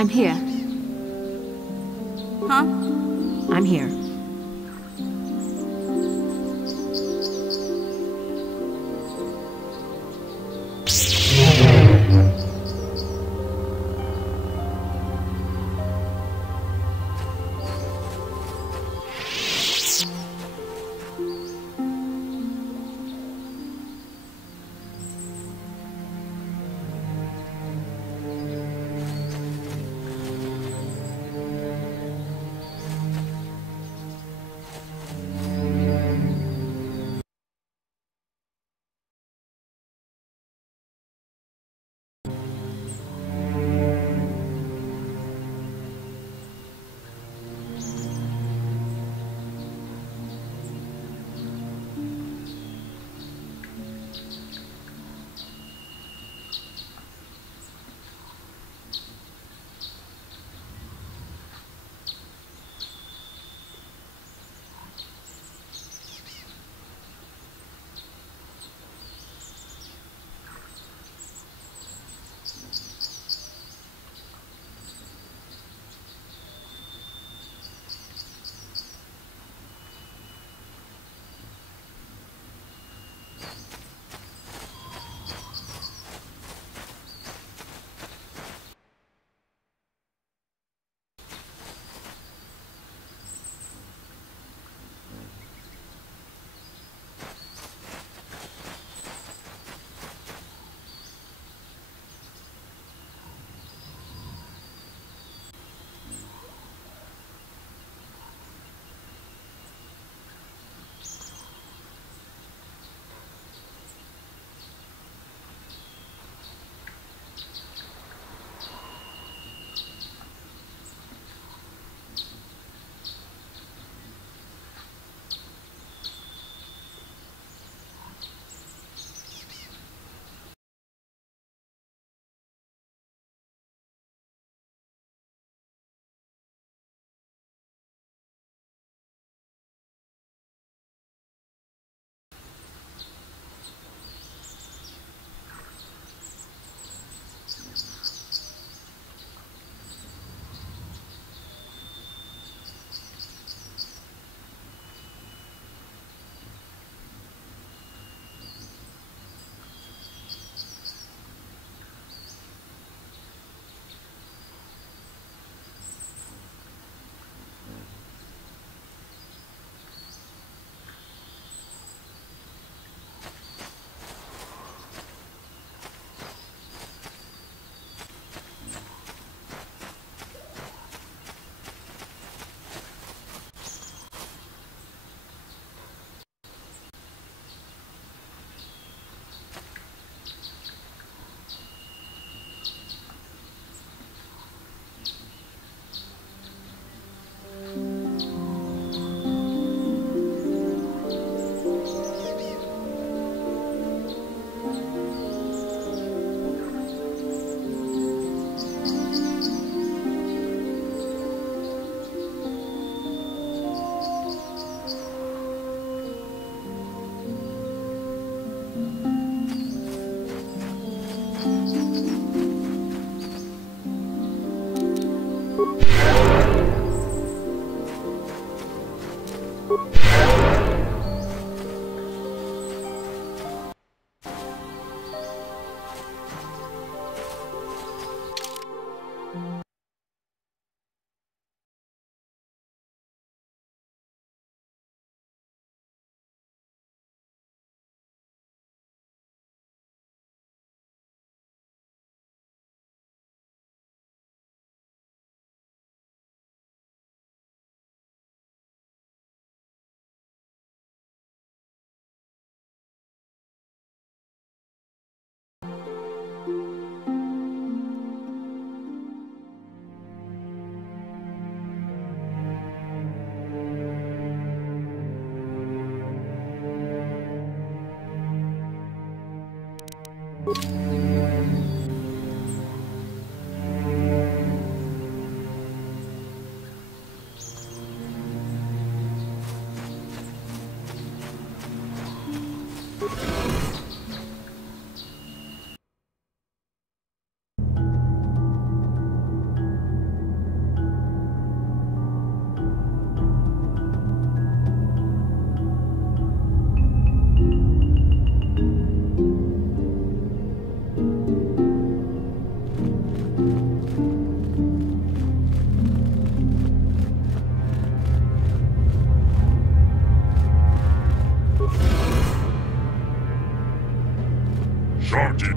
I'm here. Huh? I'm here.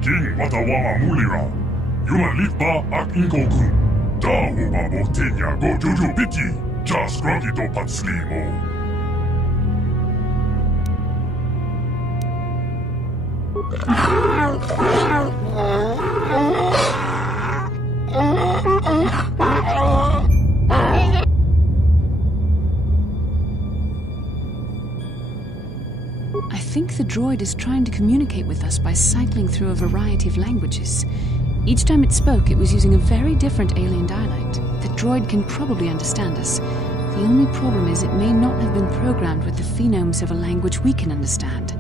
King watawama mulira. Yuman litba ak inkoku. Da uba botenya go juju piti. Just grunty to patslimo. I think the droid is trying to communicate with us by cycling through a variety of languages. Each time it spoke, it was using a very different alien dialect. The droid can probably understand us. The only problem is it may not have been programmed with the phonemes of a language we can understand.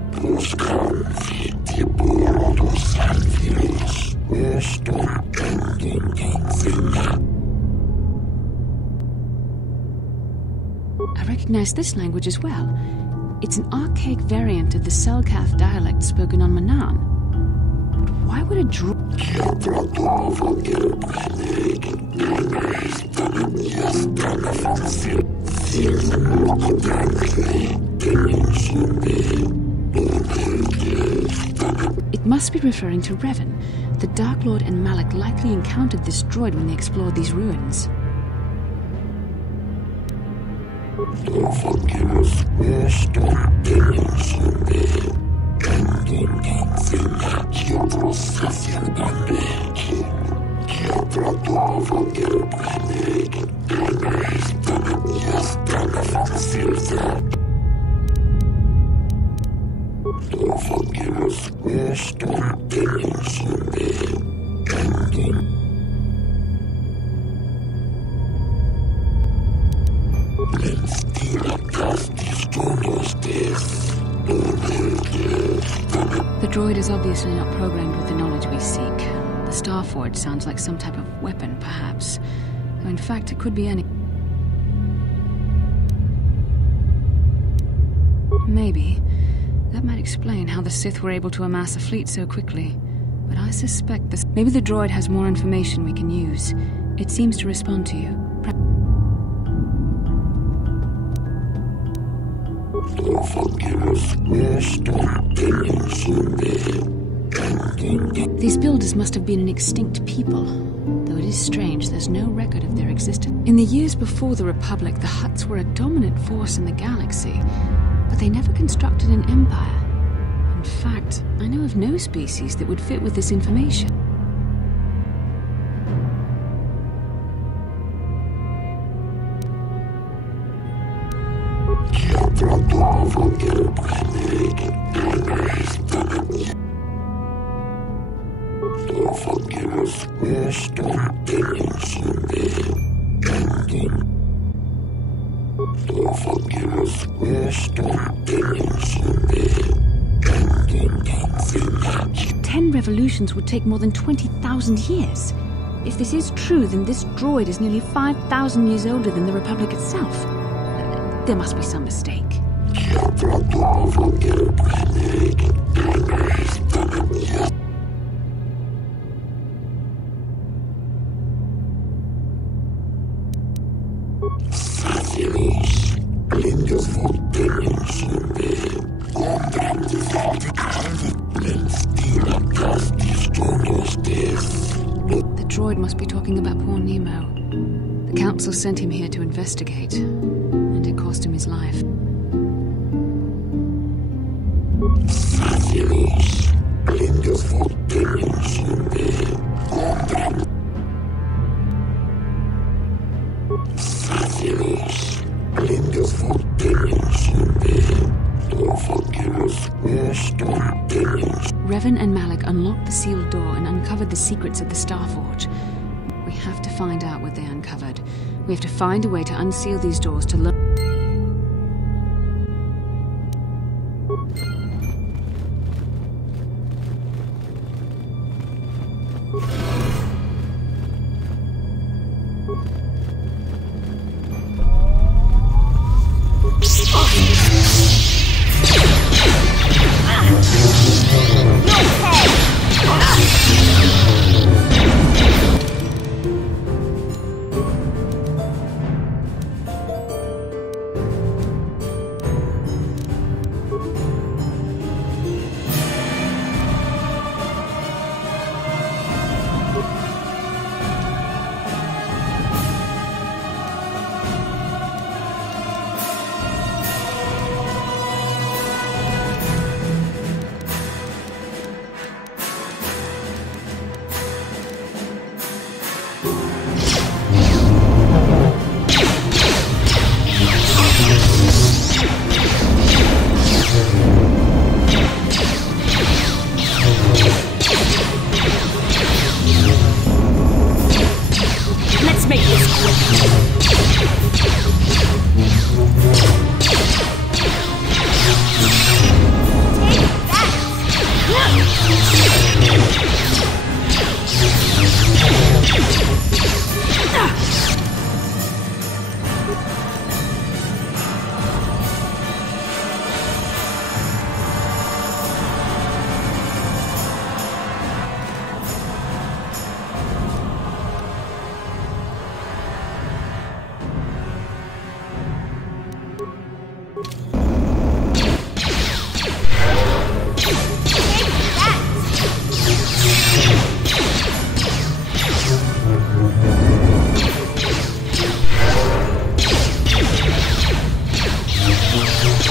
I recognize this language as well. It's an archaic variant of the Selkath dialect spoken on Manan. But why would a droid... It must be referring to Revan. The Dark Lord and Malak likely encountered this droid when they explored these ruins. The droid is obviously not programmed with the knowledge we seek. The Starforge sounds like some type of weapon, perhaps. Though in fact, it could be any... Maybe. That might explain how the Sith were able to amass a fleet so quickly. But I suspect this... Maybe the droid has more information we can use. It seems to respond to you. These builders must have been an extinct people, though it is strange there's no record of their existence. In the years before the Republic, the Hutts were a dominant force in the galaxy, but they never constructed an empire. In fact, I know of no species that would fit with this information. Ten revolutions would take more than 20,000 years. If this is true, then this droid is nearly 5,000 years older than the Republic itself. There must be some mistake. The droid must be talking about poor Nemo. The Council sent him here to investigate, and it cost him his life. Revan and Malak unlocked the sealed door and uncovered the secrets of the Starforge. We have to find out what they uncovered. We have to find a way to unseal these doors to learn.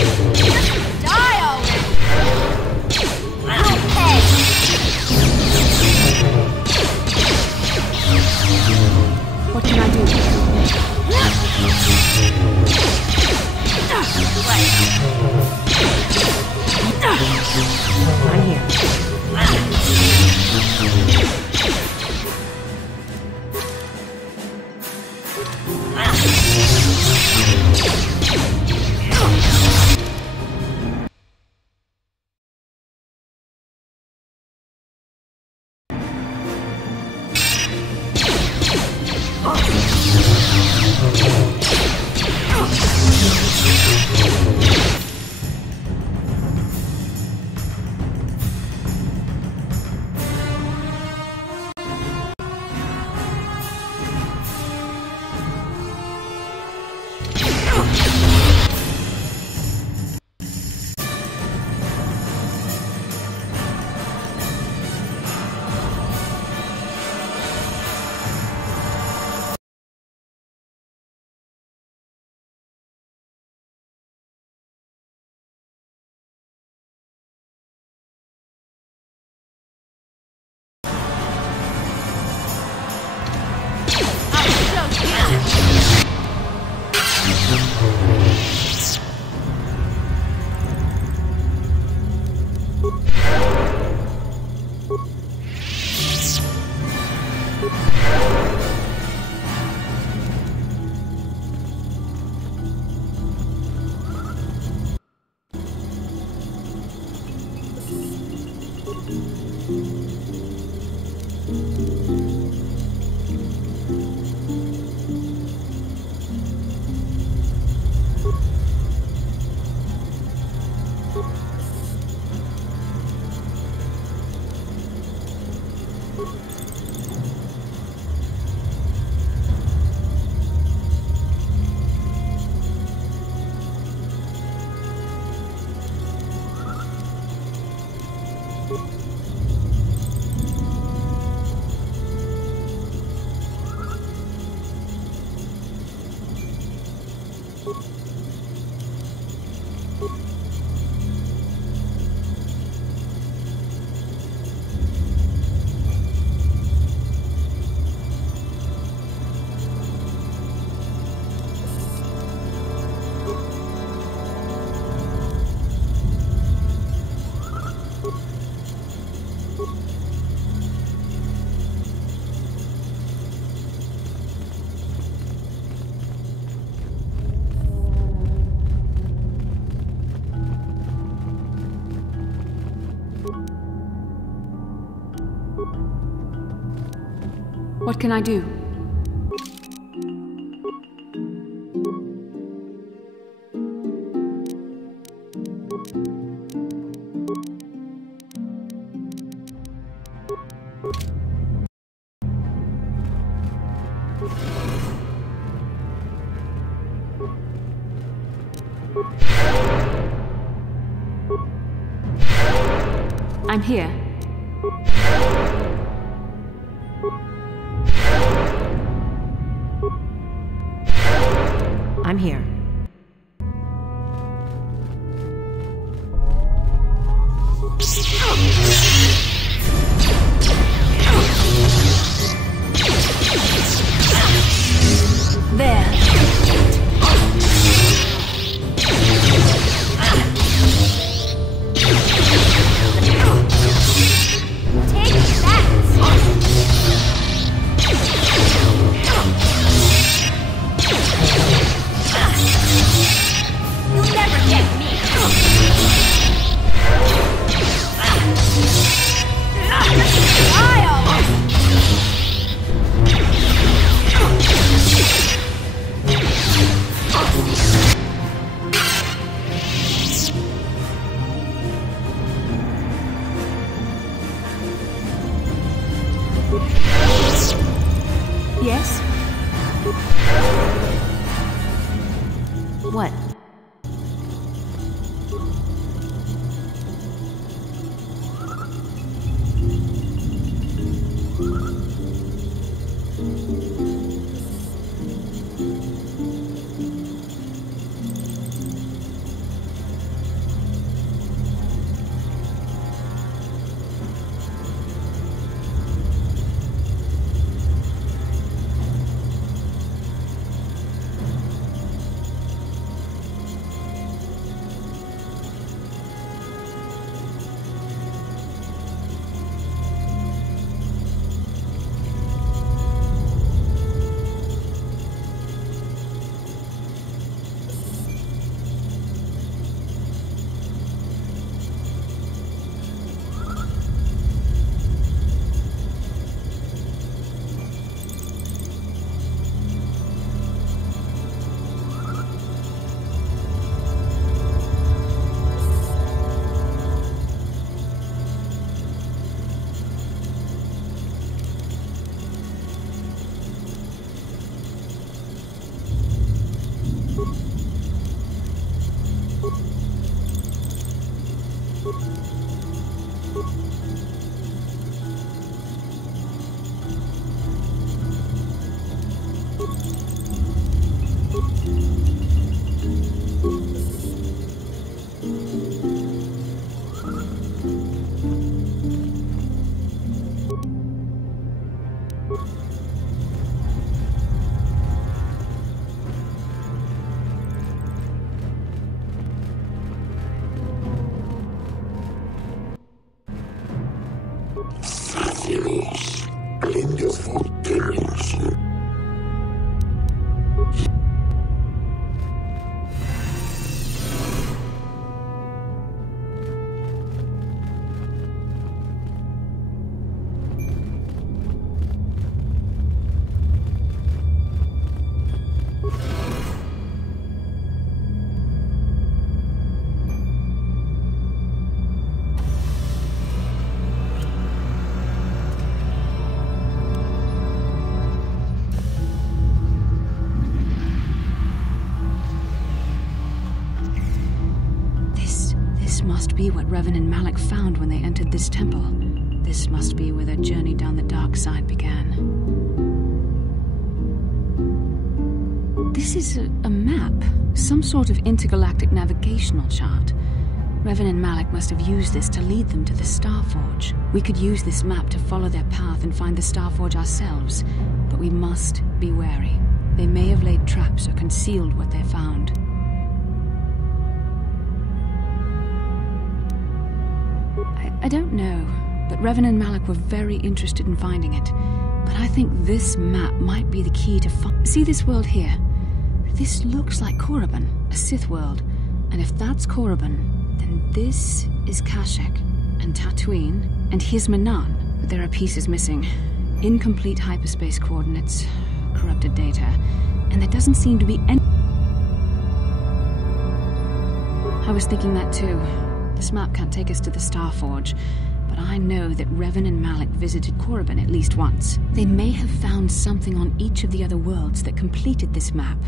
Die already! You'll pay! What can I do? I'm here. What can I do? I'm here. I'm here. There. You'll never get me! This must be what Revan and Malak found when they entered this temple. This must be where their journey down the dark side began. This is a map, some sort of intergalactic navigational chart. Revan and Malak must have used this to lead them to the Starforge. We could use this map to follow their path and find the Starforge ourselves, but we must be wary. They may have laid traps or concealed what they found. I don't know, but Revan and Malak were very interested in finding it. But I think this map might be the key to see this world here. This looks like Korriban, a Sith world. And if that's Korriban, then this is Kashyyyk, and Tatooine, and here's Manan. But there are pieces missing. Incomplete hyperspace coordinates, corrupted data, and there doesn't seem to be any... I was thinking that too. This map can't take us to the Starforge, but I know that Revan and Malak visited Korriban at least once. They may have found something on each of the other worlds that completed this map.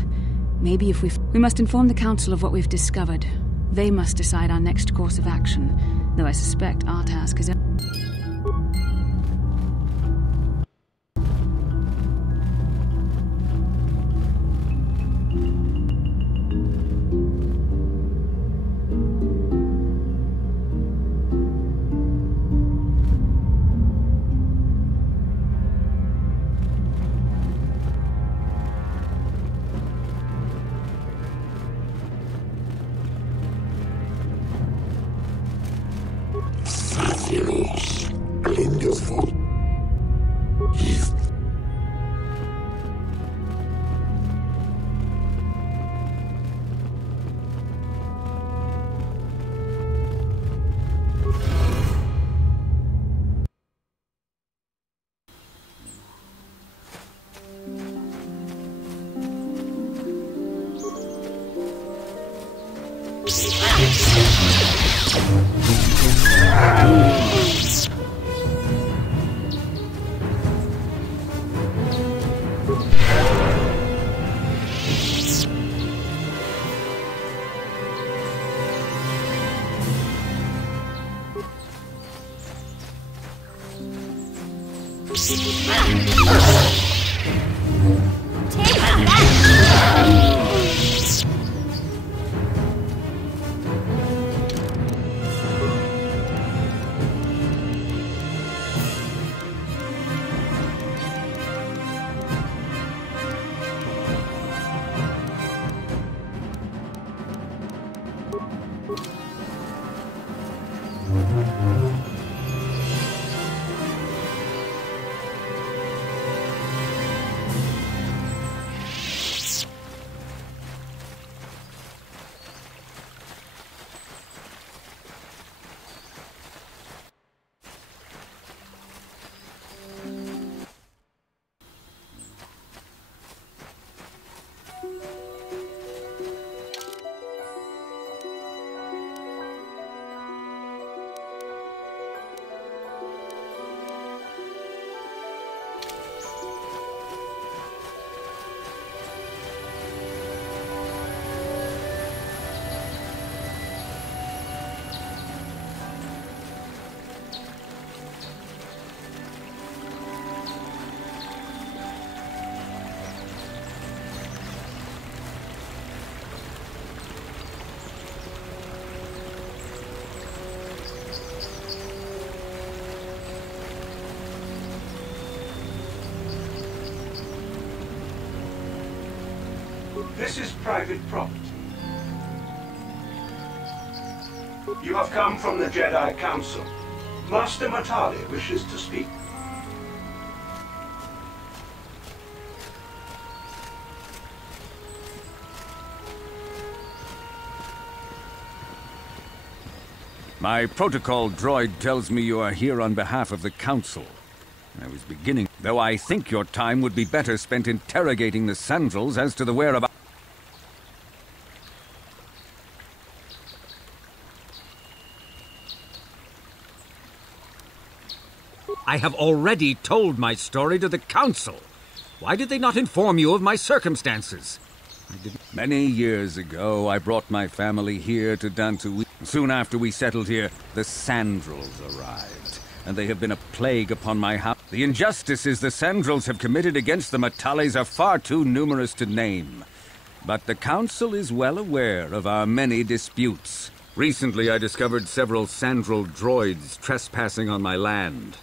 Maybe if we must inform the Council of what we've discovered. They must decide our next course of action, though I suspect our task is... This is private property. You have come from the Jedi Council. Master Matali wishes to speak. My protocol droid tells me you are here on behalf of the Council. I was beginning, though I think your time would be better spent interrogating the Sandals as to the whereabouts. I have already told my story to the Council. Why did they not inform you of my circumstances? Many years ago, I brought my family here to Dantooine. Soon after we settled here, the Sandrels arrived, and they have been a plague upon my house. The injustices the Sandrels have committed against the Matales are far too numerous to name. But the Council is well aware of our many disputes. Recently, I discovered several Sandrel droids trespassing on my land.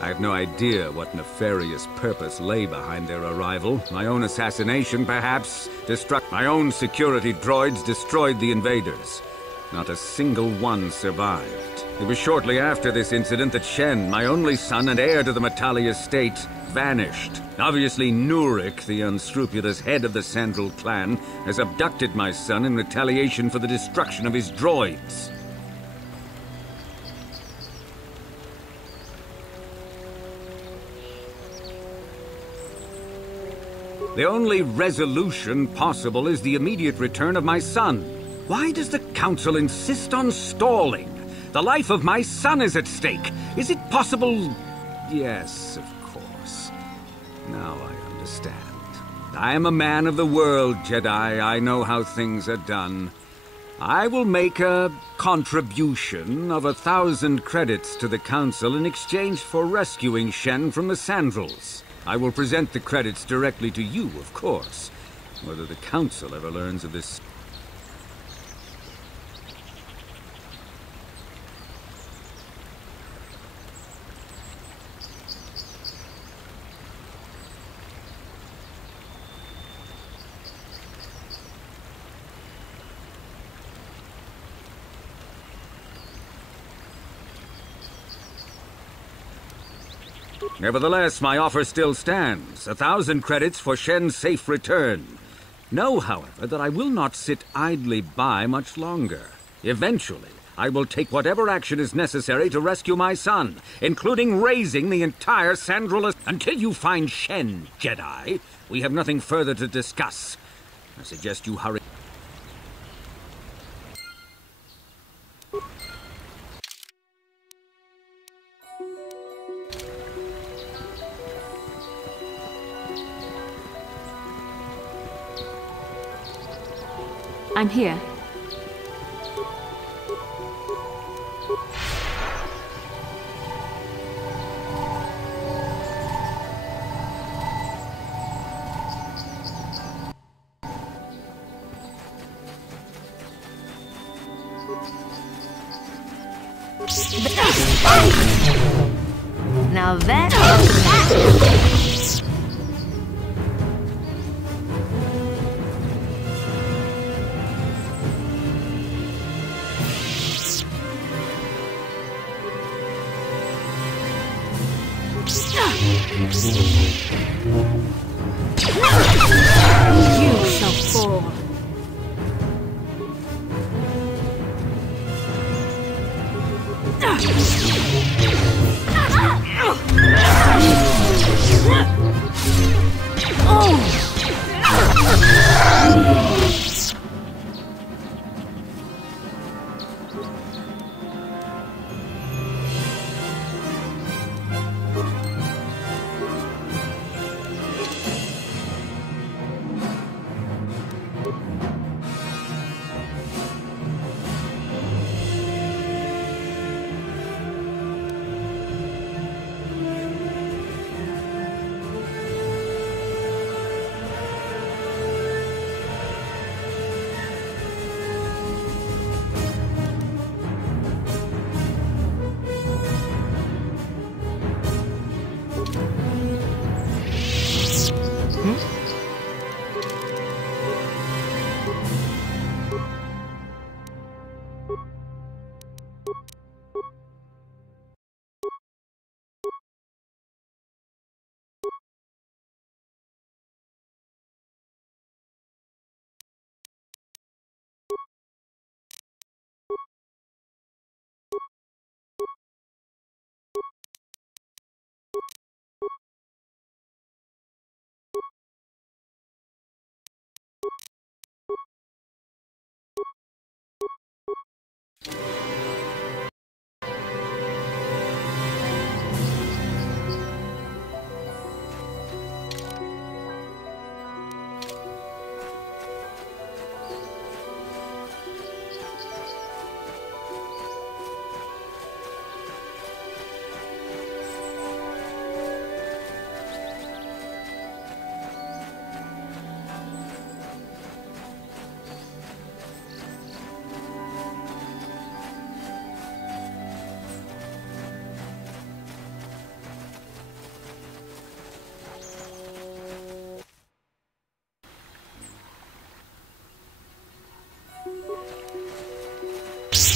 I have no idea what nefarious purpose lay behind their arrival. My own assassination, perhaps? My own security droids destroyed the invaders. Not a single one survived. It was shortly after this incident that Shen, my only son and heir to the Matali estate, vanished. Obviously, Nurik, the unscrupulous head of the Sandrel clan, has abducted my son in retaliation for the destruction of his droids. The only resolution possible is the immediate return of my son. Why does the Council insist on stalling? The life of my son is at stake. Is it possible? Yes, of course. Now I understand. I am a man of the world, Jedi. I know how things are done. I will make a contribution of 1,000 credits to the Council in exchange for rescuing Shen from the Sandrels. I will present the credits directly to you, of course. Whether the Council ever learns of this... Nevertheless, my offer still stands. 1,000 credits for Shen's safe return. Know, however, that I will not sit idly by much longer. Eventually, I will take whatever action is necessary to rescue my son, including raising the entire Sandrel. Until you find Shen, Jedi, we have nothing further to discuss. I suggest you hurry. I'm here. Now that... You shall fall. Oh!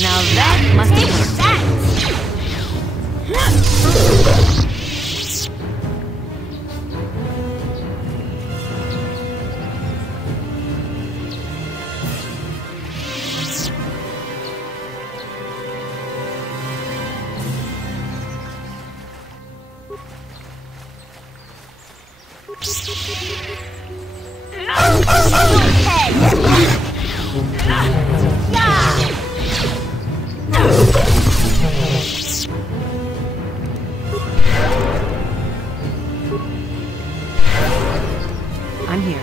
Now that must be that. I'm here.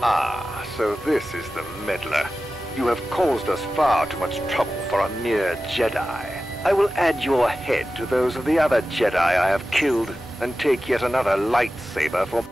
Ah, so this is the meddler. You have caused us far too much trouble for a mere Jedi. I will add your head to those of the other Jedi I have killed and take yet another lightsaber for...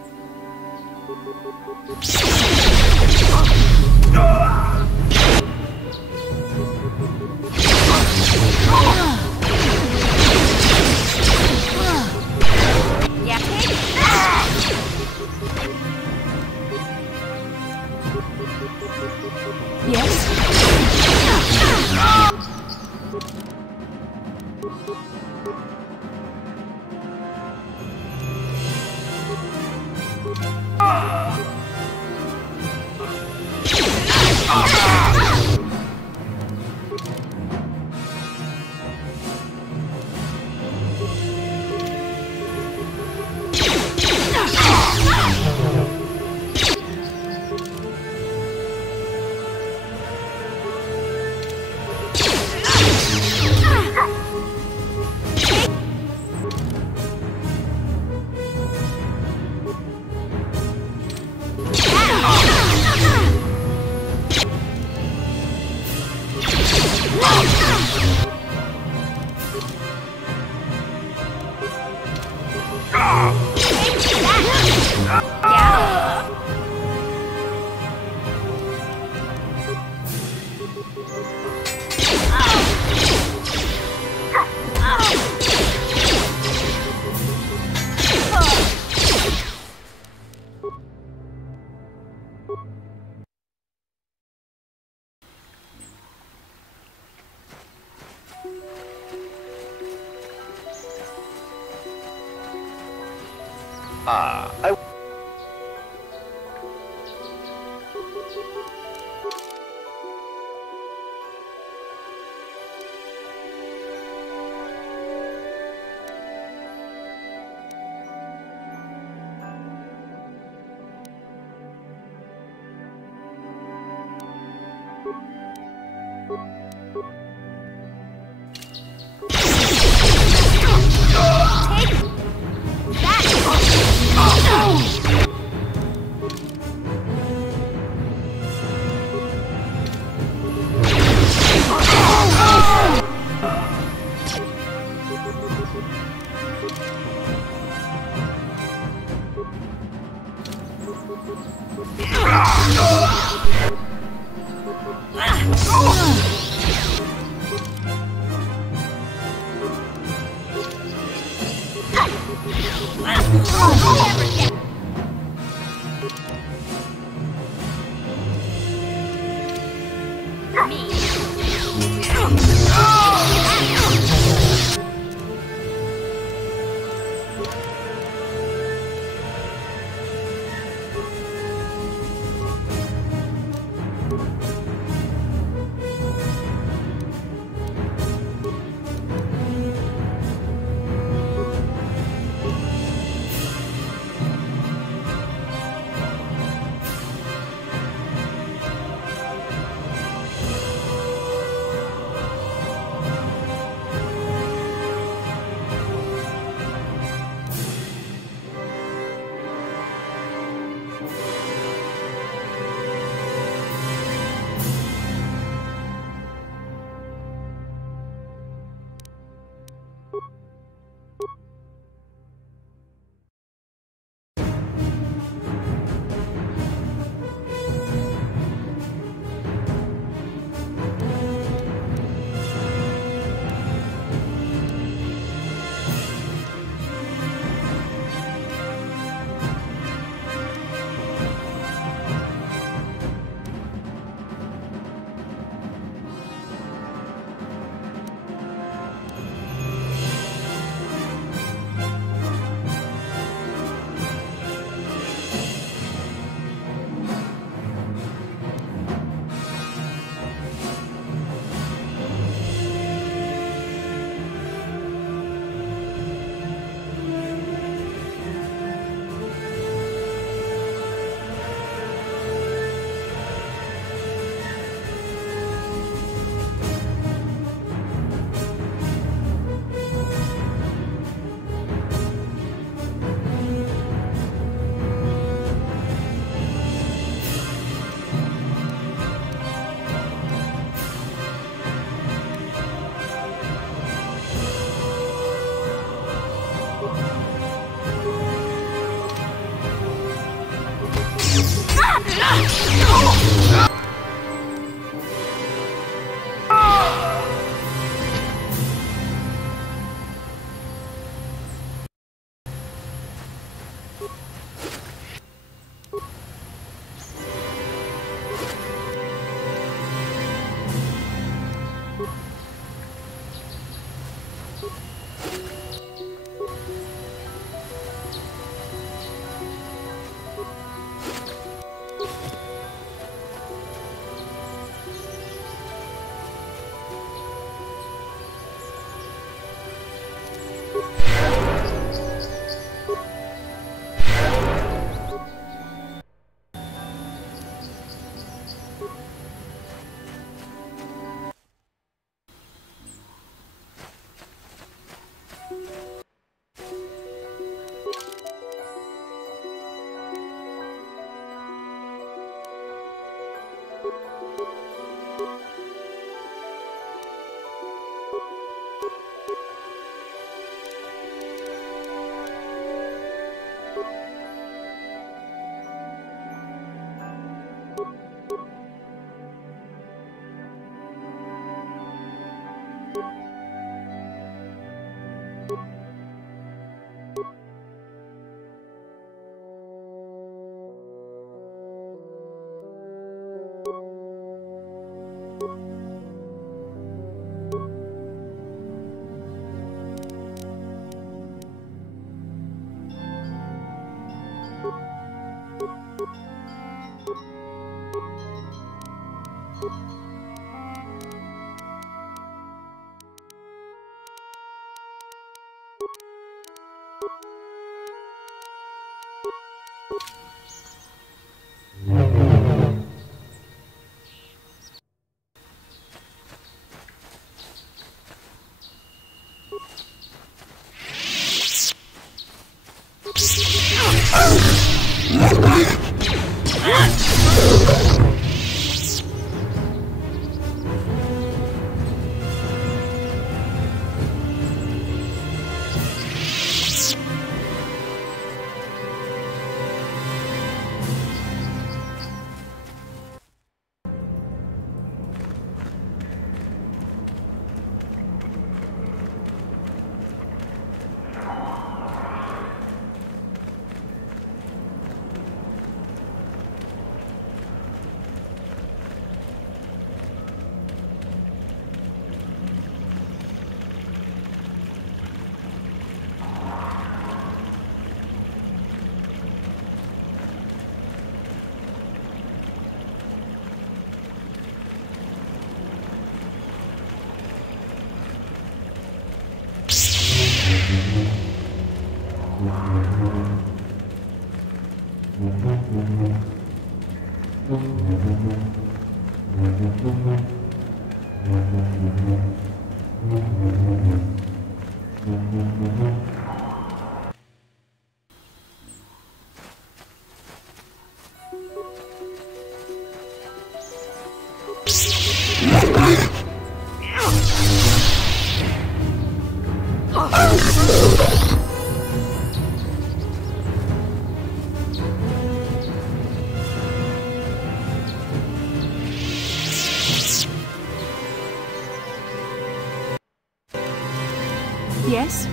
Yes?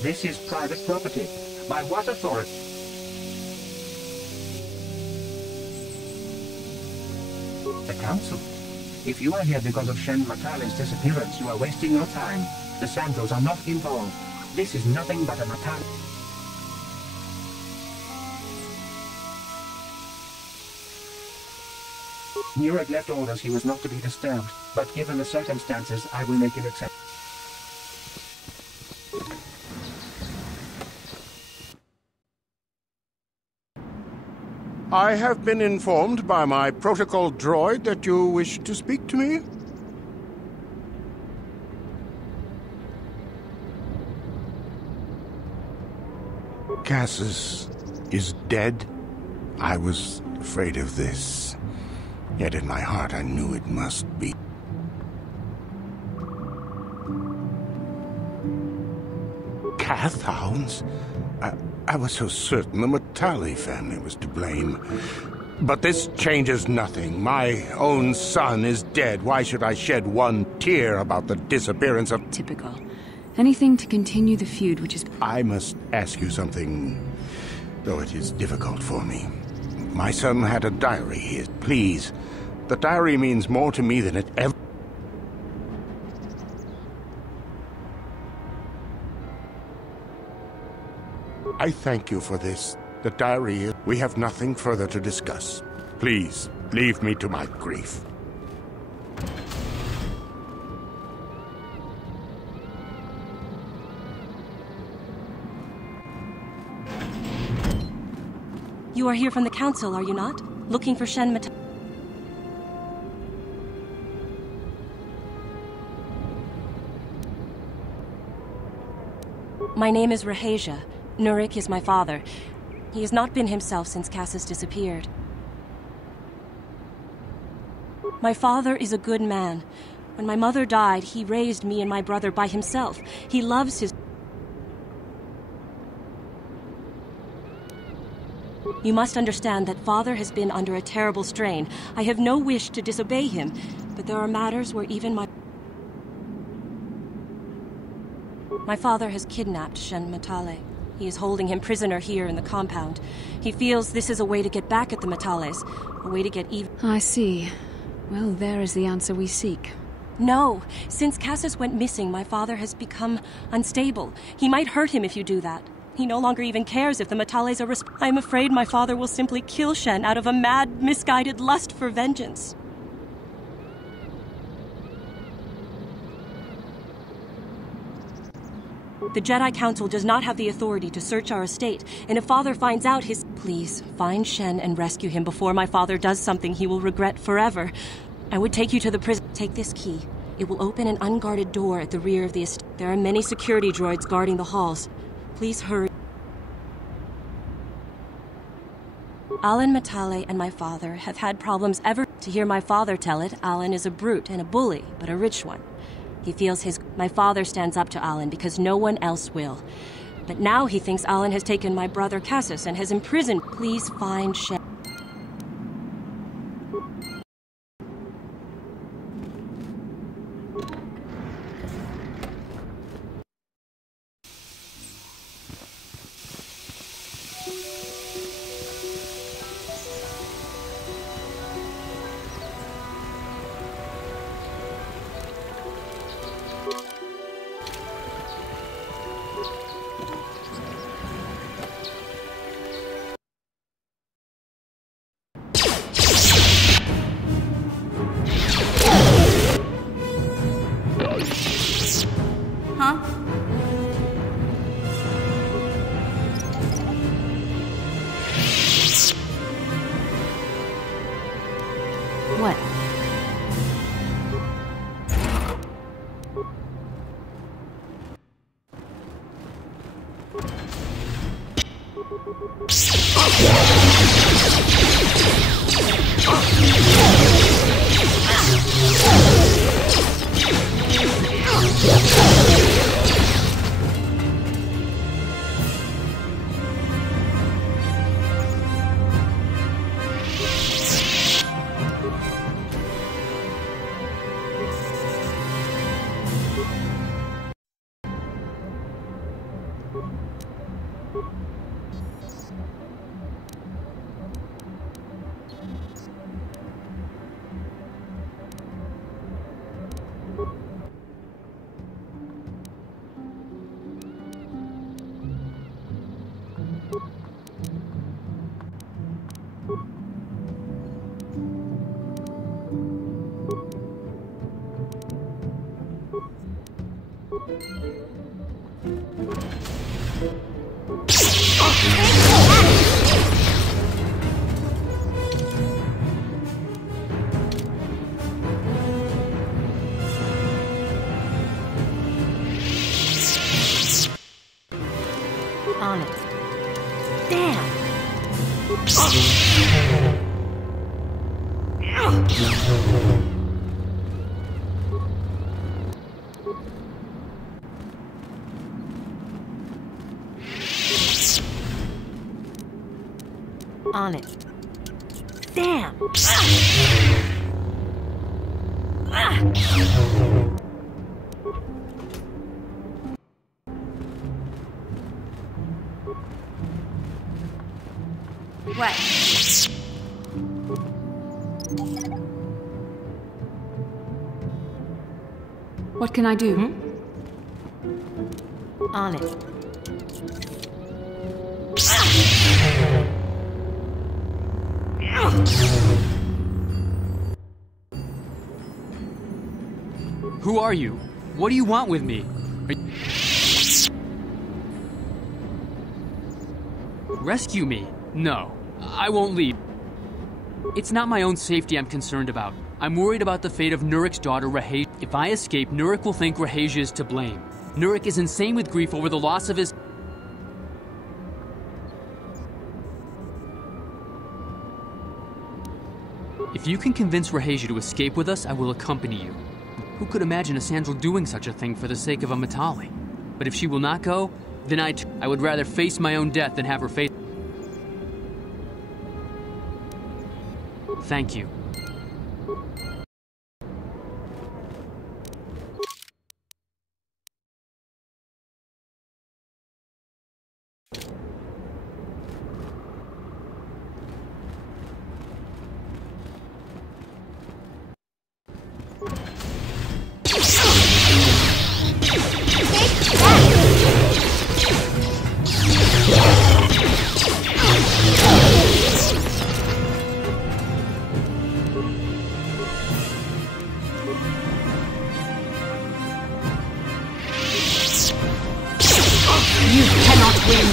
This is private property. By what authority? The Council. If you are here because of Shen Matale's disappearance, you are wasting your time. The Santos are not involved. This is nothing but a Matale. Nureg left orders he was not to be disturbed, but given the circumstances, I will make an exception. I have been informed by my protocol droid that you wish to speak to me. Cassius is dead? I was afraid of this. Yet in my heart I knew it must be. Cath hounds? I was so certain the Matale family was to blame. But this changes nothing. My own son is dead. Why should I shed one tear about the disappearance of... Typical. Anything to continue the feud, which is... I must ask you something, though it is difficult for me. My son had a diary here. Please. The diary means more to me than it ever... I thank you for this. The diary, we have nothing further to discuss. Please, leave me to my grief. You are here from the Council, are you not? Looking for Shen Matale? My name is Rahasia. Nureg is my father. He has not been himself since Cassius disappeared. My father is a good man. When my mother died, he raised me and my brother by himself. He loves his... You must understand that Father has been under a terrible strain. I have no wish to disobey him, but there are matters where even my father has kidnapped Shen Matale. He is holding him prisoner here in the compound. He feels this is a way to get back at the Matales, a way to get even. I see. Well, there is the answer we seek. No. Since Cassius went missing, my father has become unstable. He might hurt him if you do that. He no longer even cares if the Matales are I'm afraid my father will simply kill Shen out of a mad, misguided lust for vengeance. The Jedi Council does not have the authority to search our estate, and if Father finds out his... Please, find Shen and rescue him before my father does something he will regret forever. I would take you to the prison. Take this key. It will open an unguarded door at the rear of the estate. There are many security droids guarding the halls. Please hurry. Alan Matale and my father have had problems ever... To hear my father tell it, Alan is a brute and a bully, but a rich one. He feels my father stands up to Alan because no one else will. But now he thinks Alan has taken my brother Cassius and has imprisoned. Please find Shen. What? On it. Damn! On it. Damn! What? What can I do? On it. Who are you? What do you want with me? Rescue me? No, I won't leave. It's not my own safety I'm concerned about. I'm worried about the fate of Nurik's daughter, Rahasia. If I escape, Nurik will think Rahasia is to blame. Nurik is insane with grief over the loss of his... If you can convince Rahasia to escape with us, I will accompany you. Who could imagine a Sandral doing such a thing for the sake of a Matale? But if she will not go, then I would rather face my own death than have her face... Thank you. You cannot win.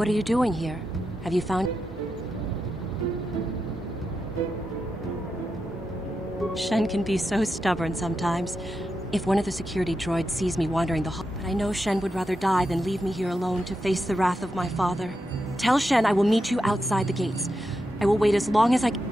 What are you doing here? Have you found... Shen can be so stubborn sometimes. If one of the security droids sees me wandering the hall... But I know Shen would rather die than leave me here alone to face the wrath of my father. Tell Shen I will meet you outside the gates. I will wait as long as I can.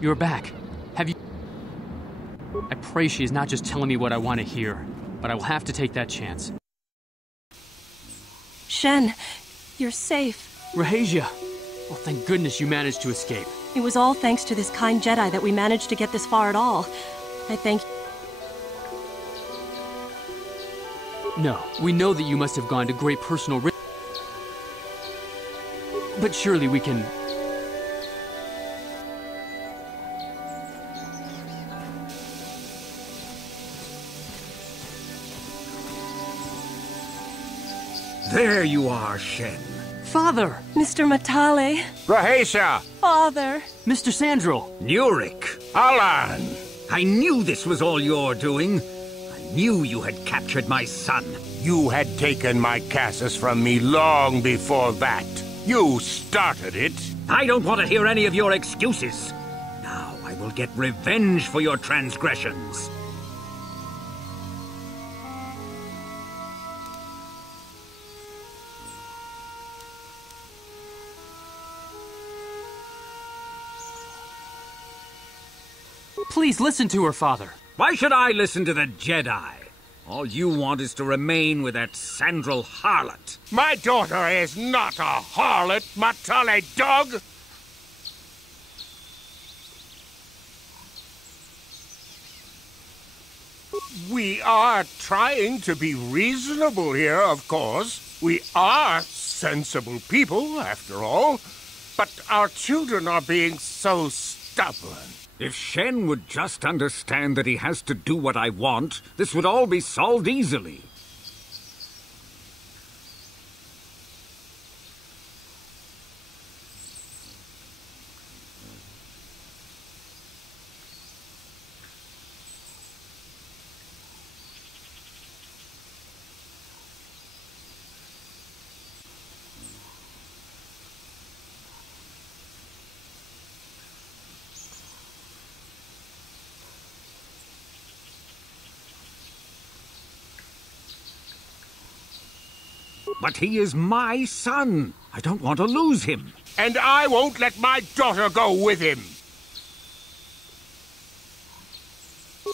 You're back. Have you... I pray she is not just telling me what I want to hear, but I will have to take that chance. Shen, you're safe. Rahasia! Well, thank goodness you managed to escape. It was all thanks to this kind Jedi that we managed to get this far at all. I thank... No, we know that you must have gone to great personal risk. But surely we can... There you are, Shen. Father! Mr. Matale. Rahasia! Father! Mr. Sandral! Nurik! Alan! I knew this was all your doing. I knew you had captured my son. You had taken my Cassus from me long before that. You started it. I don't want to hear any of your excuses. Now I will get revenge for your transgressions. Please listen to her, Father. Why should I listen to the Jedi? All you want is to remain with that Sandral harlot. My daughter is not a harlot, Matale dog! We are trying to be reasonable here, of course. We are sensible people, after all. But our children are being so stubborn. If Shen would just understand that he has to do what I want, this would all be solved easily. But he is my son. I don't want to lose him. And I won't let my daughter go with him.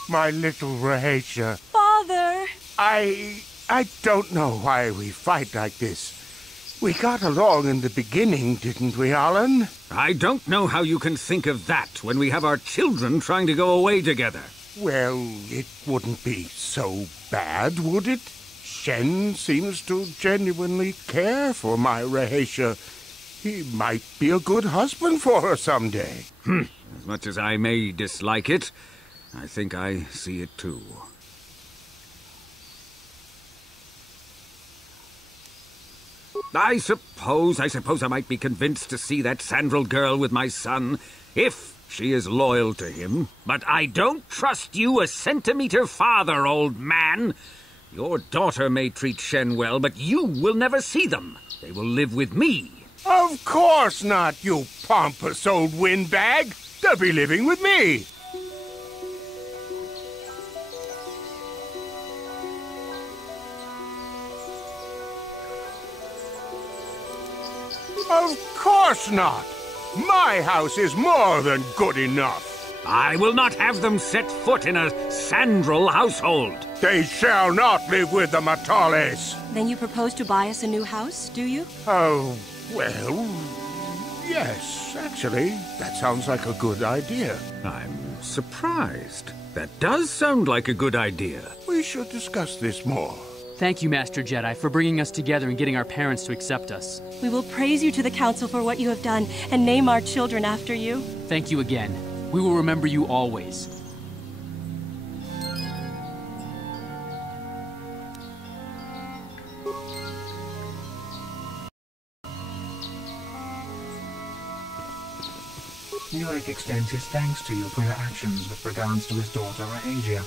My little Rahasia. Father! I don't know why we fight like this. We got along in the beginning, didn't we, Alan? I don't know how you can think of that when we have our children trying to go away together. Well, it wouldn't be so bad, would it? Shen seems to genuinely care for my Rahasia. He might be a good husband for her someday. As much as I may dislike it, I think I see it too. I suppose I might be convinced to see that Sandral girl with my son, if she is loyal to him. But I don't trust you a centimeter farther, old man. Your daughter may treat Shen well, but you will never see them. They will live with me. Of course not, you pompous old windbag. They'll be living with me. Of course not. My house is more than good enough. I will not have them set foot in a Sandral household. They shall not live with the Matales. Then you propose to buy us a new house, do you? Oh, well, yes, actually, that sounds like a good idea. I'm surprised. That does sound like a good idea. We should discuss this more. Thank you, Master Jedi, for bringing us together and getting our parents to accept us. We will praise you to the Council for what you have done and name our children after you. Thank you again. We will remember you always. Nurik extends his thanks to you for your actions with regards to his daughter Rahasia.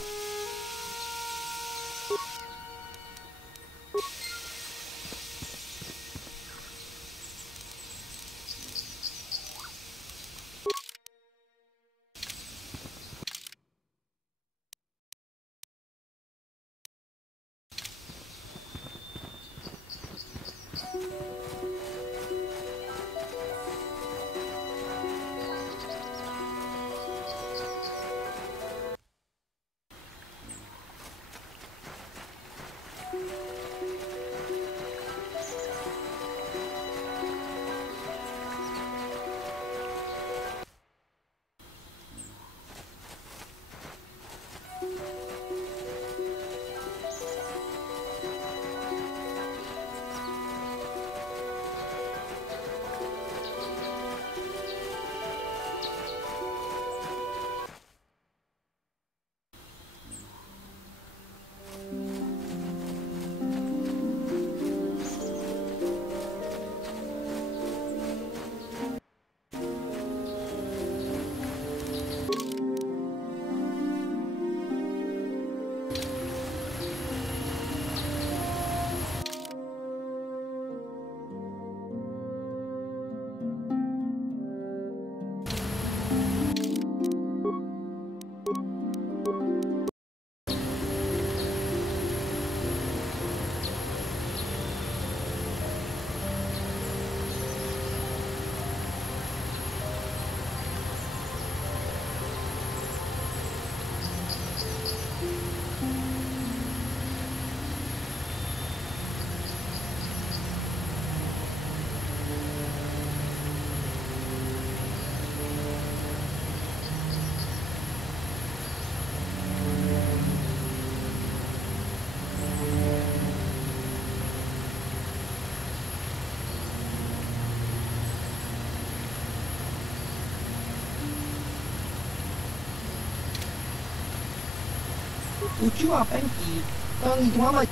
Ujua Benki, Bang Mama.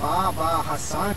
Baba Hassan.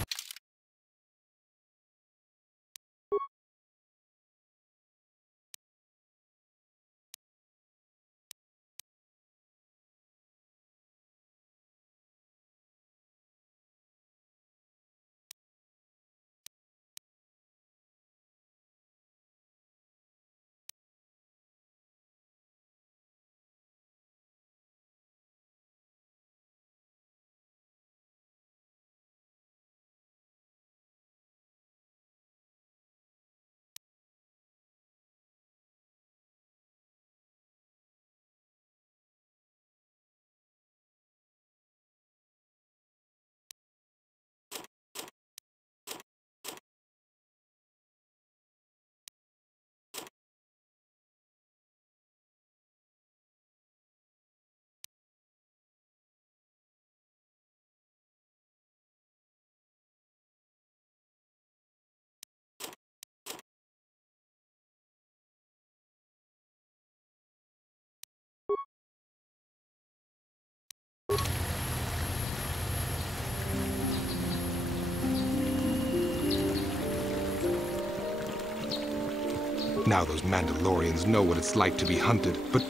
Now those Mandalorians know what it's like to be hunted, but...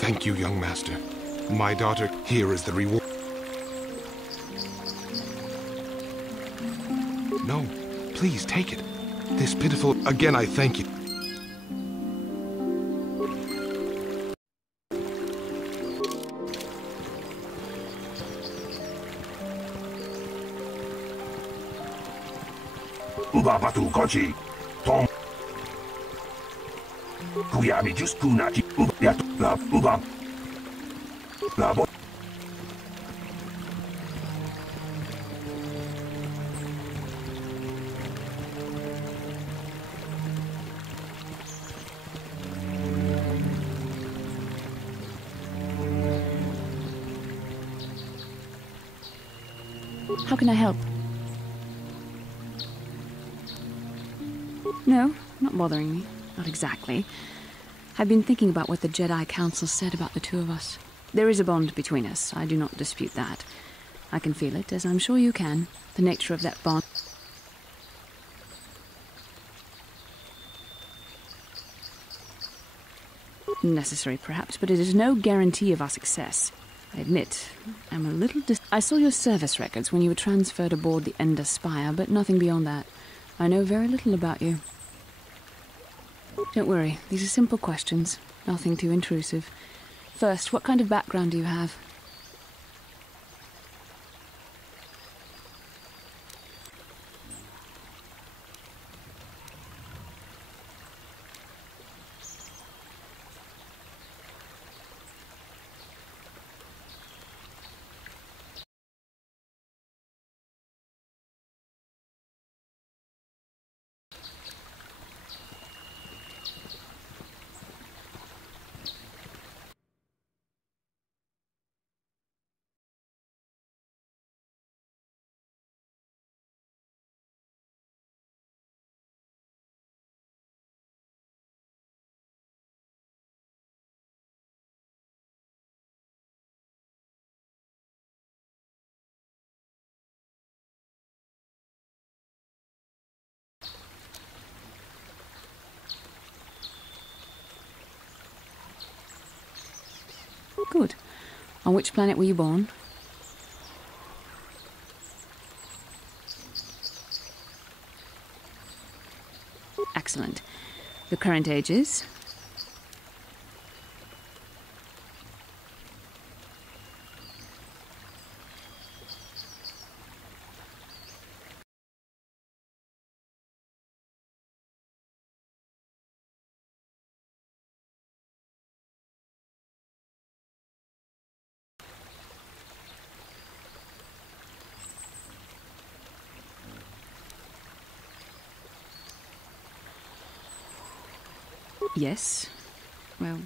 Thank you, young master. My daughter, here is the reward. No, please take it. This pitiful... Again, I thank you. Uba batu kochi. Tom. Kuyami just kunachi. Uba la uba. La bo. How can I help? No, not bothering me. Not exactly. I've been thinking about what the Jedi Council said about the two of us. There is a bond between us. I do not dispute that. I can feel it, as I'm sure you can. The nature of that bond. Necessary, perhaps, but it is no guarantee of our success. I admit, I'm a little I saw your service records when you were transferred aboard the Ender Spire, but nothing beyond that. I know very little about you. Don't worry, these are simple questions. Nothing too intrusive. First, what kind of background do you have? Good. On which planet were you born? Excellent. The current age is? Yes. Well,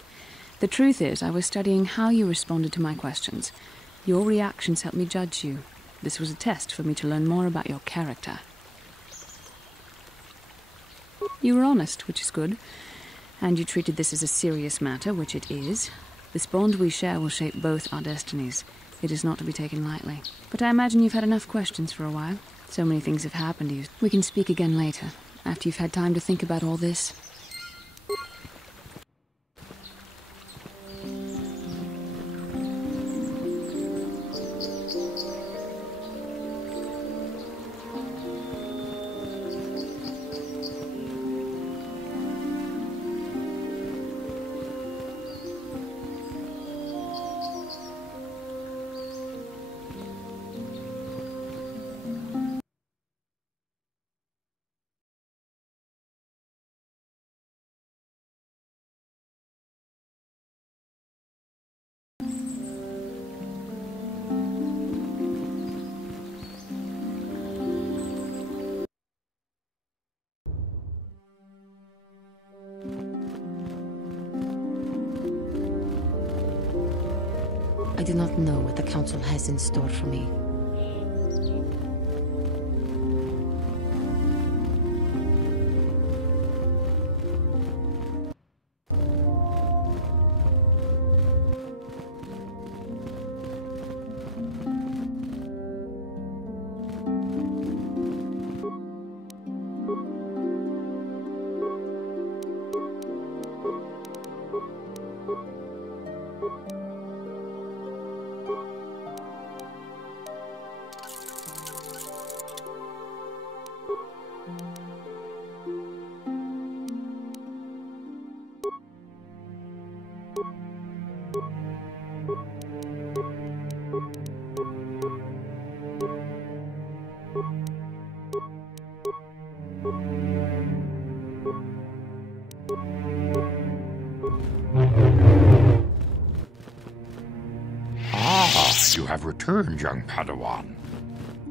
the truth is, I was studying how you responded to my questions. Your reactions helped me judge you. This was a test for me to learn more about your character. You were honest, which is good. And you treated this as a serious matter, which it is. This bond we share will shape both our destinies. It is not to be taken lightly. But I imagine you've had enough questions for a while. So many things have happened to you. We can speak again later, after you've had time to think about all this. I do not know what the Council has in store for me. You have returned, young Padawan.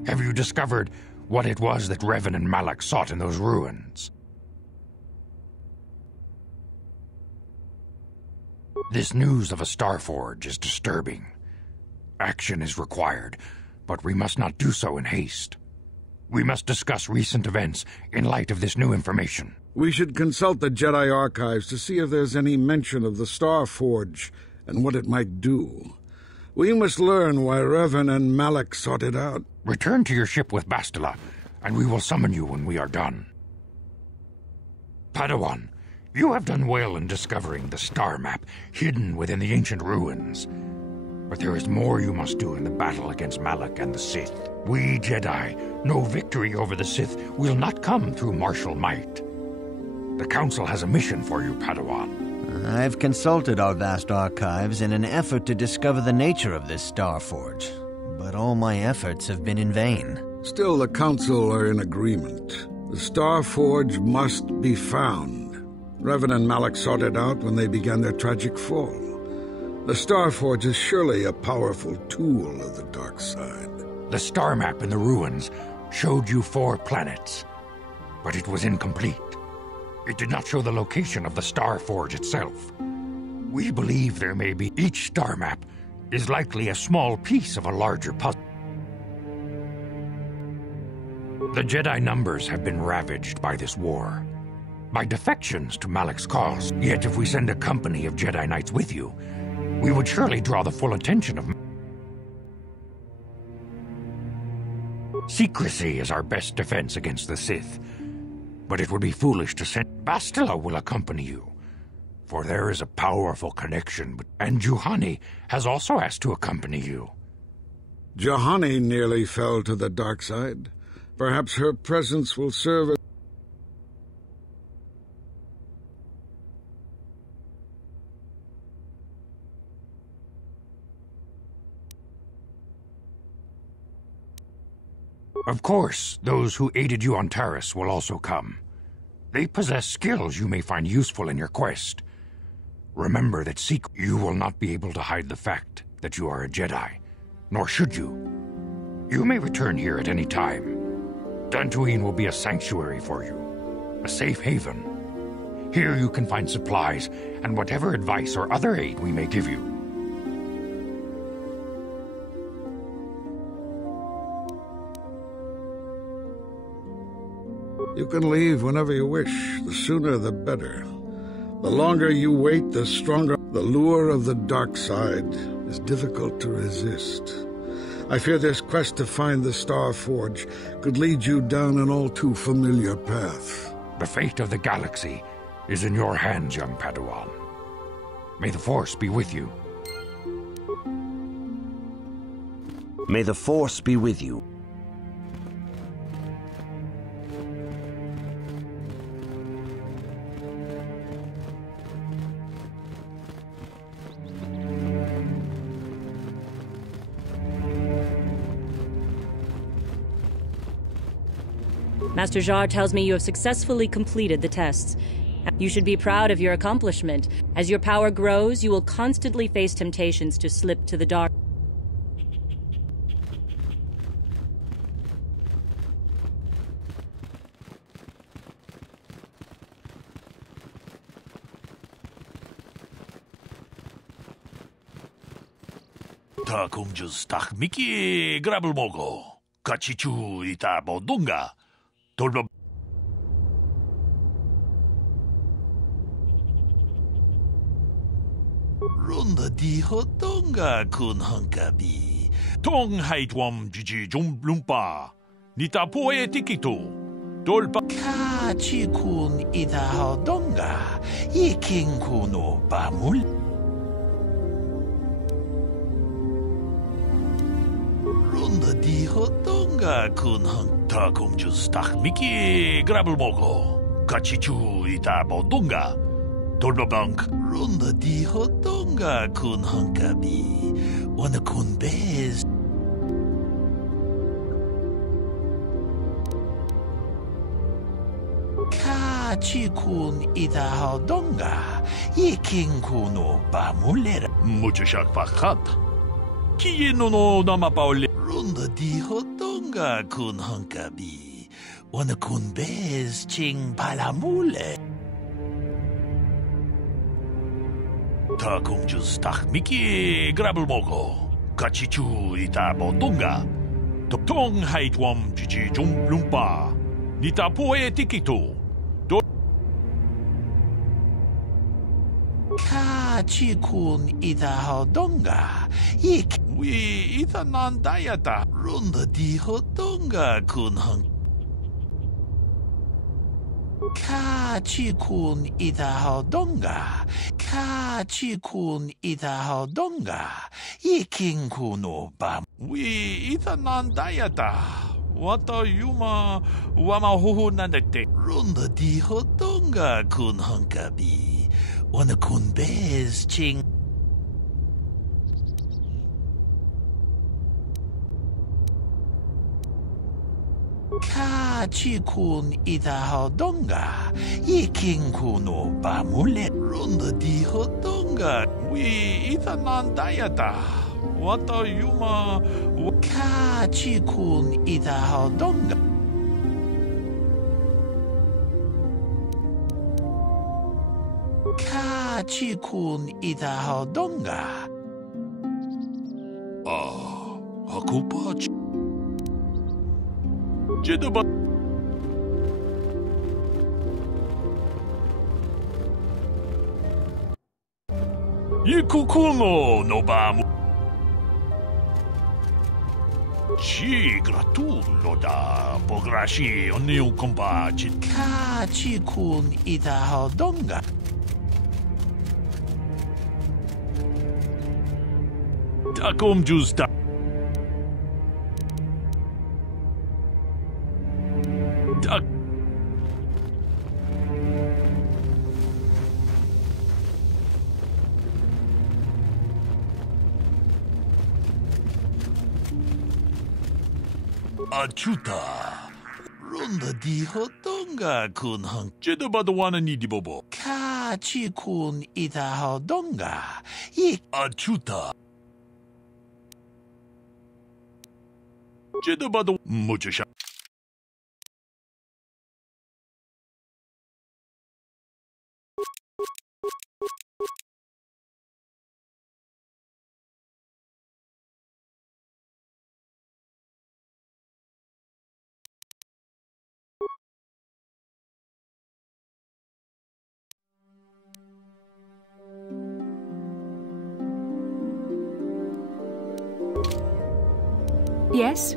Have you discovered what it was that Revan and Malak sought in those ruins? This news of a Starforge is disturbing. Action is required, but we must not do so in haste. We must discuss recent events in light of this new information. We should consult the Jedi archives to see if there's any mention of the Starforge and what it might do. We must learn why Revan and Malak sought it out. Return to your ship with Bastila, and we will summon you when we are done. Padawan, you have done well in discovering the star map hidden within the ancient ruins. But there is more you must do in the battle against Malak and the Sith. We Jedi know victory over the Sith will not come through martial might. The Council has a mission for you, Padawan. I've consulted our vast archives in an effort to discover the nature of this Starforge, but all my efforts have been in vain. Still, the Council are in agreement. The Starforge must be found. Revan and Malak sought it out when they began their tragic fall. The Starforge is surely a powerful tool of the dark side. The star map in the ruins showed you 4 planets, but it was incomplete. It did not show the location of the Starforge itself. We believe there may be each star map is likely a small piece of a larger puzzle. The Jedi numbers have been ravaged by this war, by defections to Malak's cause. Yet if we send a company of Jedi Knights with you, we would surely draw the full attention of... Secrecy is our best defense against the Sith, but it would be foolish to send... Bastila will accompany you, for there is a powerful connection, and Juhani has also asked to accompany you. Juhani nearly fell to the dark side. Perhaps her presence will serve as... Of course, those who aided you on Taris will also come. They possess skills you may find useful in your quest. Remember that you will not be able to hide the fact that you are a Jedi, nor should you. You may return here at any time. Dantooine will be a sanctuary for you, a safe haven. Here you can find supplies and whatever advice or other aid we may give you. You can leave whenever you wish. The sooner the better. The longer you wait, the stronger. The lure of the dark side is difficult to resist. I fear this quest to find the Star Forge could lead you down an all too familiar path. The fate of the galaxy is in your hands, young Padawan. May the Force be with you. May the Force be with you. Master Jar tells me you have successfully completed the tests. You should be proud of your accomplishment. As your power grows, you will constantly face temptations to slip to the dark. Ta kumjus tak miki grabel mogo. Kachichu ita bodunga. Tolba. Ronda di hotonga kun hankabi. Tong haitwam jiji jumblumpa. Nita poe tikito. Tolpa. Kachi kun ita hodonga. Iking kuno bamul. Ronda di hotonga kun hanta kumjus tak miki grabel mogo. Kachichu ita bodunga. Tolbabank. Ronda di hotonga kun hankabi. Wana kun bez. Kachi kun ita hodonga. Iking kuno bamulera. Mucho shak pakat. Kieno no namapaule. Ronda di hotonga kun hankabi. Wana kun bez ching palamule. Ta kumjus tak miki grabel mogo. Kachichu ita bodunga. Tong haitwam jiji jumblumpa. Nita poe tikito. Kachi kun ita hodonga. We ita nandayata. Ronda di hodonga kun hang. Kachi kun ita hodonga. Kachi kun ita hodonga. Iking kuno bam. We ita nandayata. Wata yuma wama huhu nandate. Ronda di hodonga kun hankabi. Wana kun bez ching. Kachi kun ita hodonga. Iking kuno bamule. Ronda di hodonga. We ita nandayata. Wata yuma. Kachi kun ita hodonga. Kachi kun ita hodonga. Hakupachi. Jedaba. Yikukuno no bamu. Ci gratulo da pograshi oniu compaci. Kachi kun ita hodonga. Takum justa. Tak. Achuta. Ronda di hodonga kun hang. Jedo badawana ni di bobo. Kachi kun ita hodonga. Achuta. Jedo badawana. Mucho sha. Yes?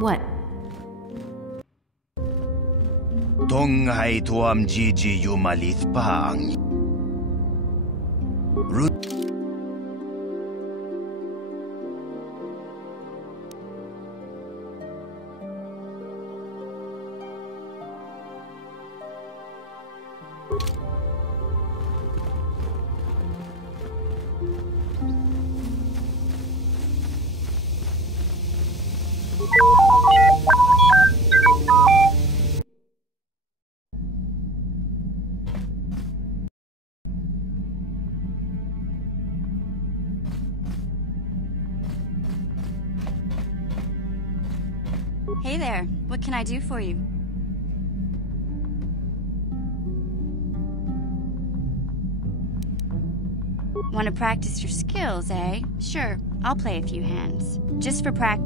What? Tonghai tuam Gigi yumalith paang. Hey there, what can I do for you? Want to practice your skills, eh? Sure, I'll play a few hands. Just for practice.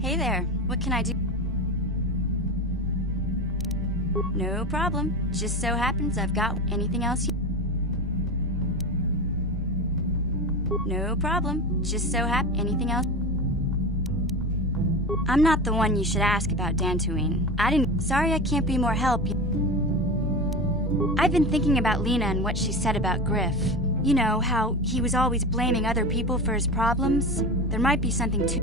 Hey there, what can I do? No problem. Just so happens I've got anything else. No problem. Just so anything else. I'm not the one you should ask about Dantooine. Sorry I can't be more help. I've been thinking about Lena and what she said about Griff. You know, how he was always blaming other people for his problems. There might be something to...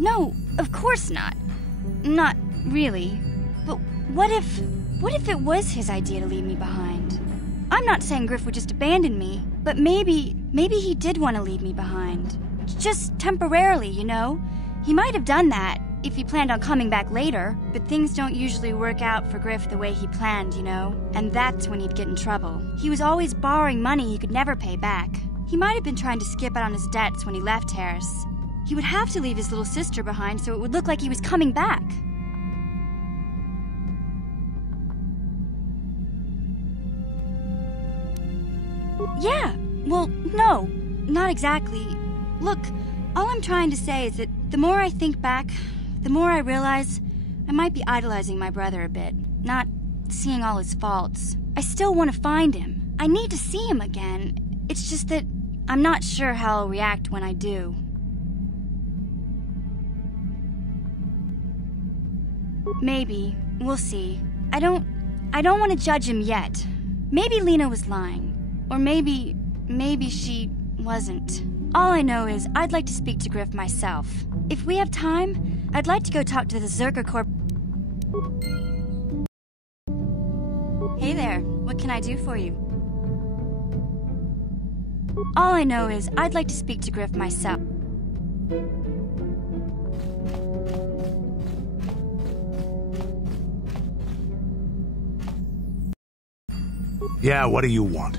No, of course not. Not really. But what if it was his idea to leave me behind? I'm not saying Griff would just abandon me, but maybe he did want to leave me behind. Just temporarily, you know? He might have done that if he planned on coming back later, but things don't usually work out for Griff the way he planned, you know? And that's when he'd get in trouble. He was always borrowing money he could never pay back. He might have been trying to skip out on his debts when he left Harris. He would have to leave his little sister behind so it would look like he was coming back. Yeah, well, no, not exactly. Look, all I'm trying to say is that the more I think back, the more I realize I might be idolizing my brother a bit, not seeing all his faults. I still want to find him. I need to see him again. It's just that I'm not sure how I'll react when I do. Maybe. We'll see. I don't want to judge him yet. Maybe Lena was lying. Or maybe she wasn't. All I know is I'd like to speak to Griff myself. If we have time, I'd like to go talk to the Zerker Corp. Hey there, what can I do for you? All I know is I'd like to speak to Griff myself. Yeah, what do you want?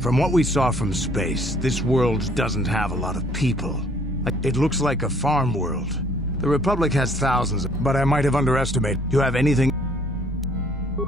From what we saw from space, this world doesn't have a lot of people. It looks like a farm world. The Republic has thousands, but I might have underestimated. You have anything?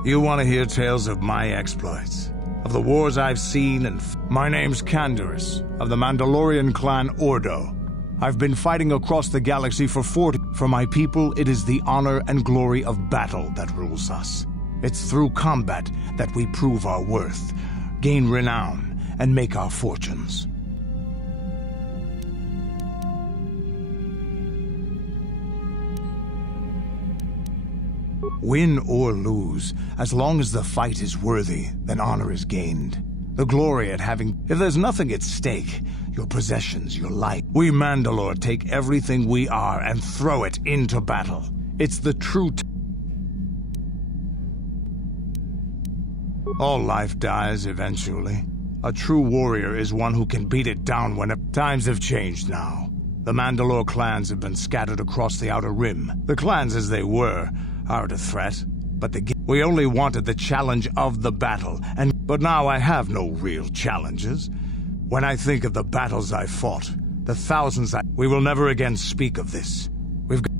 You want to hear tales of my exploits? Of the wars I've seen and... My name's Canderous, of the Mandalorian clan Ordo. I've been fighting across the galaxy for 40... For my people, it is the honor and glory of battle that rules us. It's through combat that we prove our worth, gain renown, and make our fortunes. Win or lose, as long as the fight is worthy, then honor is gained. The glory at having... If there's nothing at stake, your possessions, your life... We Mandalore take everything we are and throw it into battle. It's the true... All life dies eventually. A true warrior is one who can beat it down when... Times have changed now. The Mandalore clans have been scattered across the Outer Rim. The clans as they were aren't a threat, but we only wanted the challenge of the battle, but now I have no real challenges. When I think of the battles I fought, the thousands we will never again speak of this. We've got...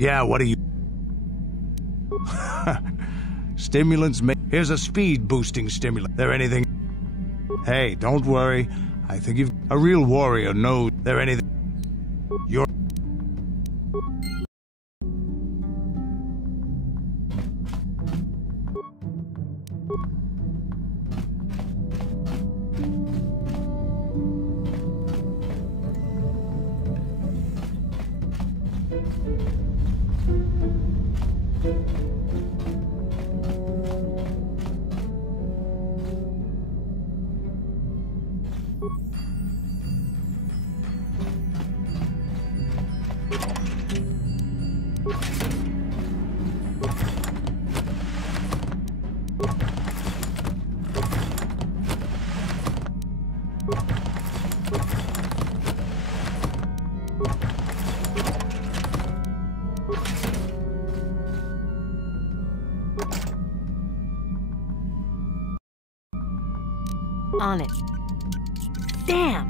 Yeah, what are you... Stimulants Here's a speed-boosting stimulant. There anything... Hey, don't worry. I think you've... A real warrior knows... There anything... You're... On it. Damn!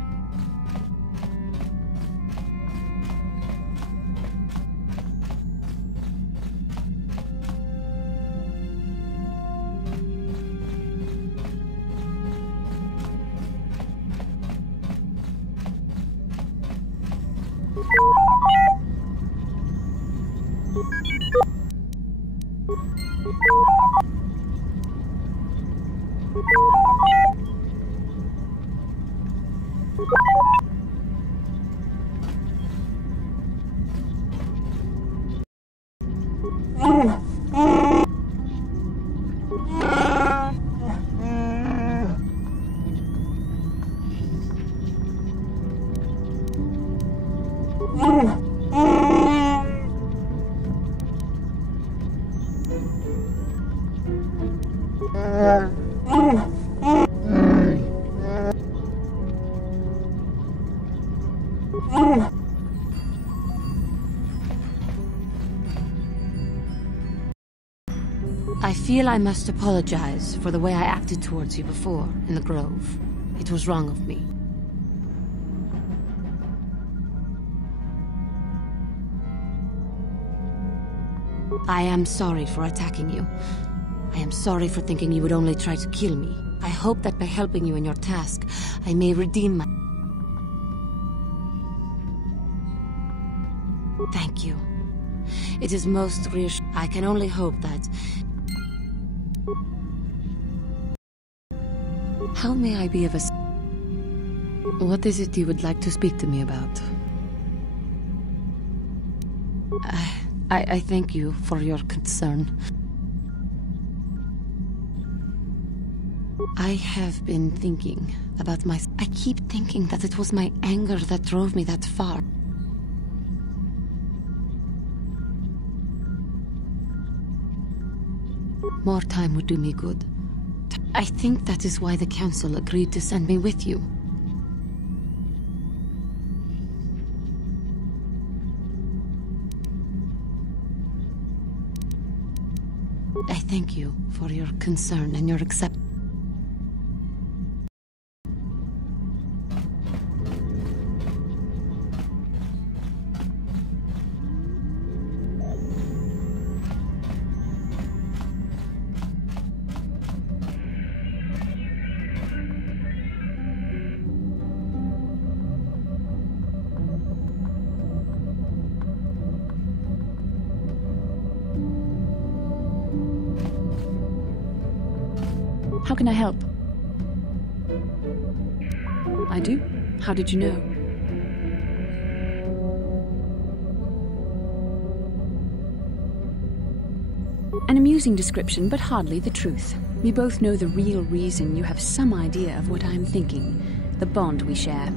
I feel I must apologize for the way I acted towards you before, in the Grove. It was wrong of me. I am sorry for attacking you. I am sorry for thinking you would only try to kill me. I hope that by helping you in your task, I may redeem my... Thank you. It is most reassuring. I can only hope that... How may I be of a... What is it you would like to speak to me about? I thank you for your concern. I have been thinking about my... I keep thinking that it was my anger that drove me that far. More time would do me good. I think that is why the Council agreed to send me with you. I thank you for your concern and your acceptance. How can I help? I do? How did you know? An amusing description, but hardly the truth. We both know the real reason. You have some idea of what I am thinking. The bond we share.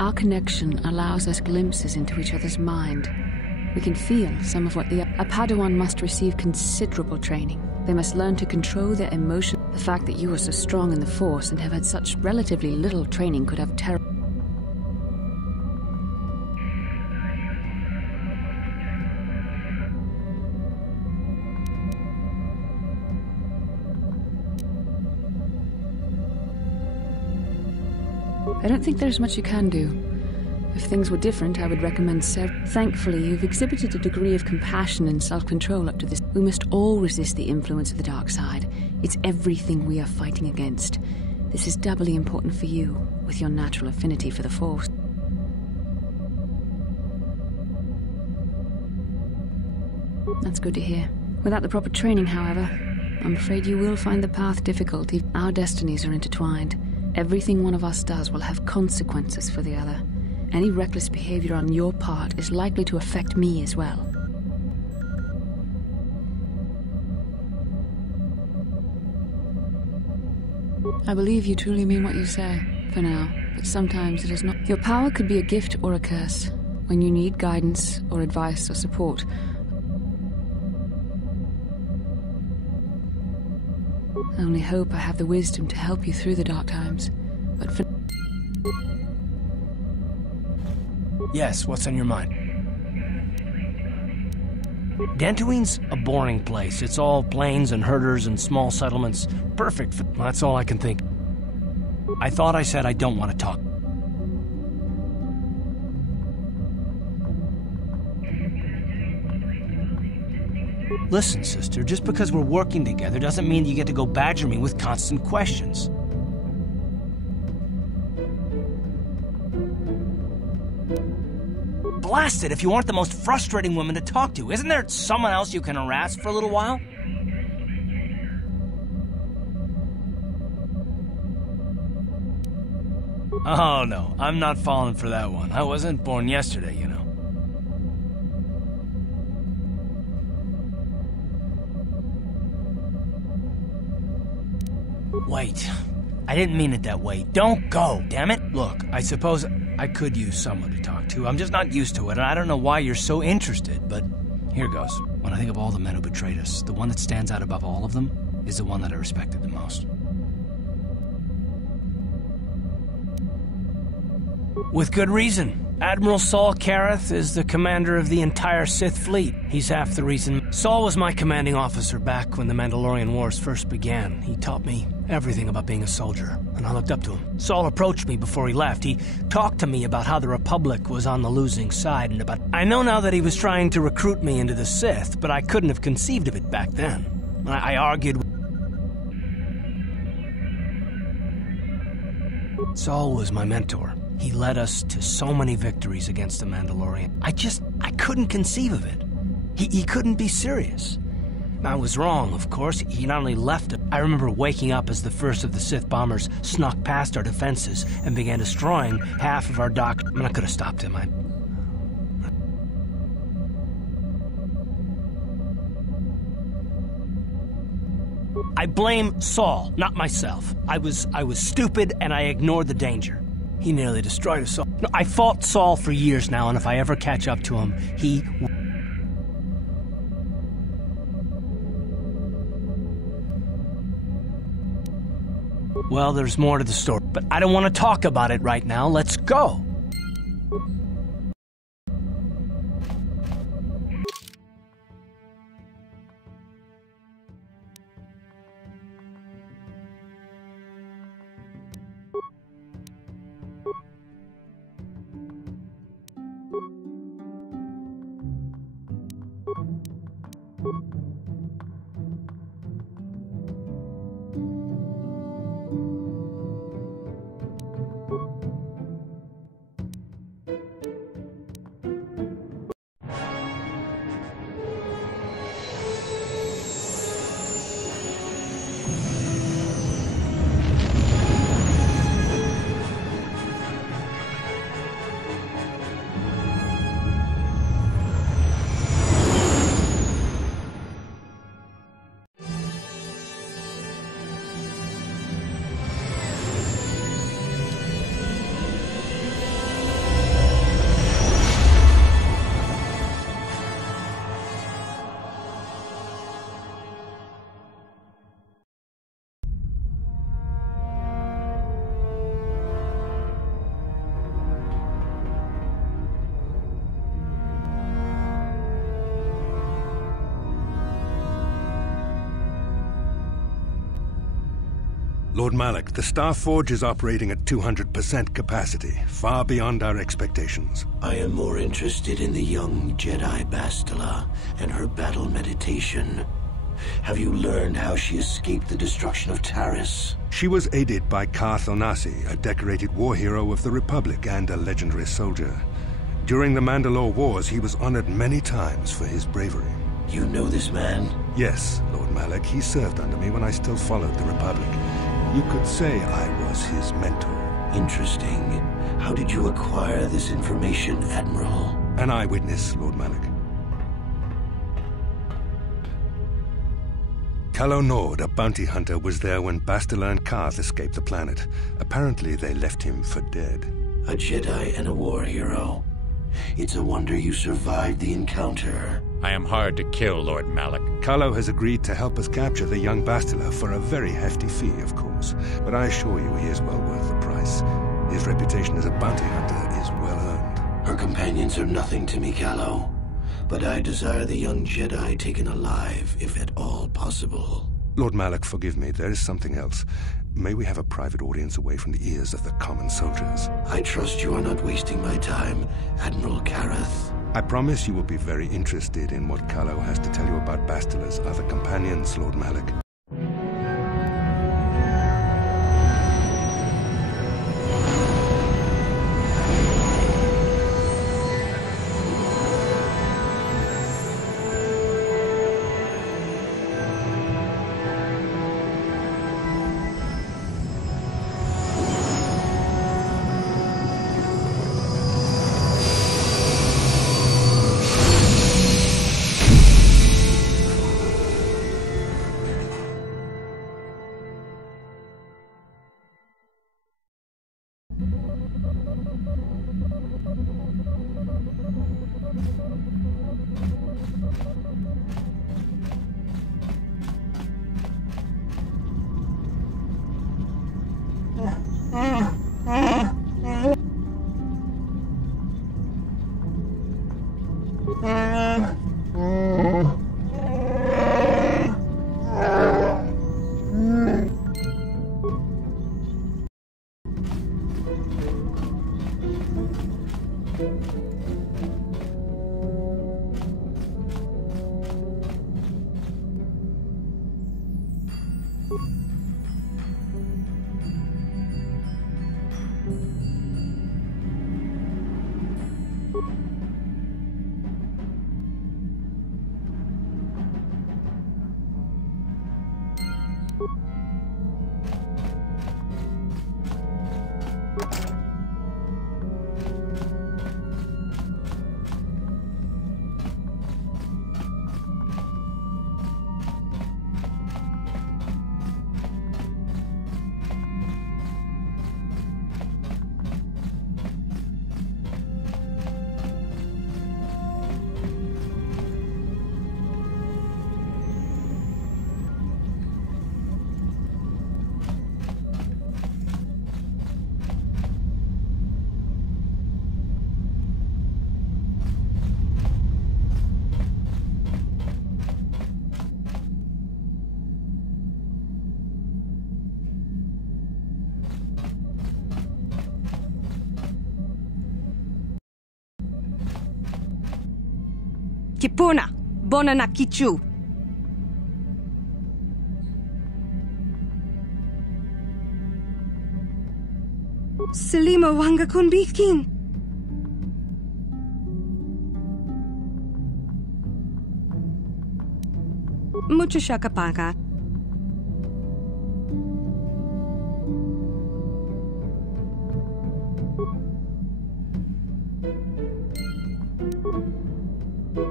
Our connection allows us glimpses into each other's mind. We can feel some of what a Padawan must receive considerable training. They must learn to control their emotions. The fact that you are so strong in the Force and have had such relatively little training could have terrible... I don't think there's much you can do. If things were different, I would recommend Thankfully, you've exhibited a degree of compassion and self-control up to this. We must all resist the influence of the dark side. It's everything we are fighting against. This is doubly important for you, with your natural affinity for the Force. That's good to hear. Without the proper training, however, I'm afraid you will find the path difficult. Our destinies are intertwined. Everything one of us does will have consequences for the other. Any reckless behavior on your part is likely to affect me as well. I believe you truly mean what you say, for now, but sometimes it is not. Your power could be a gift or a curse, when you need guidance or advice or support. I only hope I have the wisdom to help you through the dark times, but for... Yes, what's on your mind? Dantooine's a boring place. It's all plains and herders and small settlements. Perfect for... That's all I can think. I thought I said I don't want to talk. Listen, sister, just because we're working together doesn't mean you get to go badger me with constant questions. Blast it if you aren't the most frustrating woman to talk to. Isn't there someone else you can harass for a little while? Oh no, I'm not falling for that one. I wasn't born yesterday, you know. Wait, I didn't mean it that way. Don't go, damn it. Look, I suppose I could use someone to talk to. I'm just not used to it, and I don't know why you're so interested, but here goes. When I think of all the men who betrayed us, the one that stands out above all of them is the one that I respected the most. With good reason. Admiral Saul Kareth is the commander of the entire Sith fleet. He's half the reason. Saul was my commanding officer back when the Mandalorian Wars first began. He taught me everything about being a soldier, and I looked up to him. Saul approached me before he left. He talked to me about how the Republic was on the losing side and about... I know now that he was trying to recruit me into the Sith, but I couldn't have conceived of it back then. I argued... Saul was my mentor. He led us to so many victories against the Mandalorian. I couldn't conceive of it. He couldn't be serious. I was wrong, of course. He not only left it. I remember waking up as the first of the Sith bombers snuck past our defenses and began destroying half of our dock. I mean, I could have stopped him. I blame Saul, not myself. I was stupid and I ignored the danger. He nearly destroyed us all. No, I fought Saul for years now, and if I ever catch up to him, he... Well, there's more to the story, but I don't want to talk about it right now. Let's go. Lord Malak, the Star Forge is operating at 200% capacity, far beyond our expectations. I am more interested in the young Jedi Bastila and her battle meditation. Have you learned how she escaped the destruction of Taris? She was aided by Karth Onasi, a decorated war hero of the Republic and a legendary soldier. During the Mandalore Wars, he was honored many times for his bravery. You know this man? Yes, Lord Malak. He served under me when I still followed the Republic. You could say I was his mentor. Interesting. How did you acquire this information, Admiral? An eyewitness, Lord Malak. Calo Nord, a bounty hunter, was there when Bastila and Karth escaped the planet. Apparently, they left him for dead. A Jedi and a war hero. It's a wonder you survived the encounter. I am hard to kill, Lord Malak. Calo has agreed to help us capture the young Bastila for a very hefty fee, of course. But I assure you he is well worth the price. His reputation as a bounty hunter is well earned. Her companions are nothing to me, Calo. But I desire the young Jedi taken alive, if at all possible. Lord Malak, forgive me. There is something else. May we have a private audience away from the ears of the common soldiers? I trust you are not wasting my time, Admiral Kareth. I promise you will be very interested in what Calo has to tell you about Bastila's other companions, Lord Malak. Kipuna, bona na kichu. Selima wanga kunbikin. Mucho shakapaka.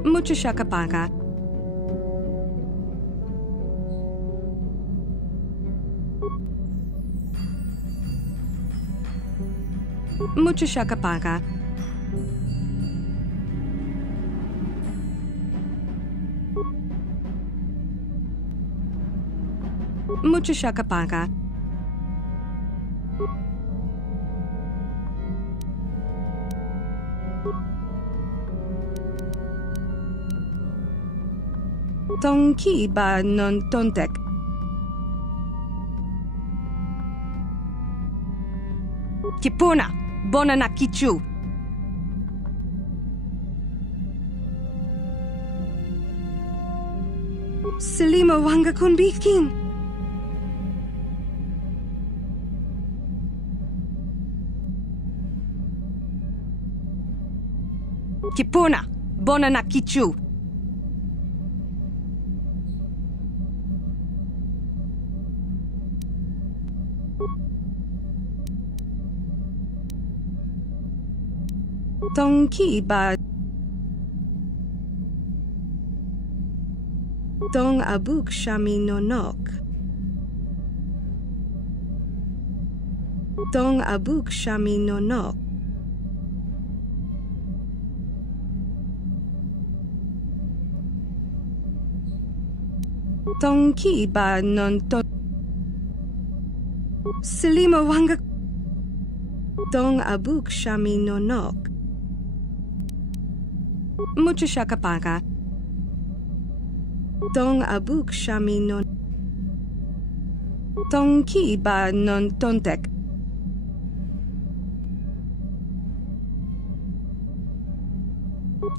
Mucho shakapaka. Mucho shakapaka. Mucho shakapaka. Tonki ba non tontek. Kipuna, Bonanakichu. Selima Wanga Kunbikin. Kipuna, Bonanakichu. Tongki ba Dong Abuk Shami Nonok. Dong Abuk Shami Nonok. Tongki ba non ton Selima Wanga Dong Abuk Shami Nonok. Muchashakapaka. Dong Abuk Shami non Tongki ba non tontek.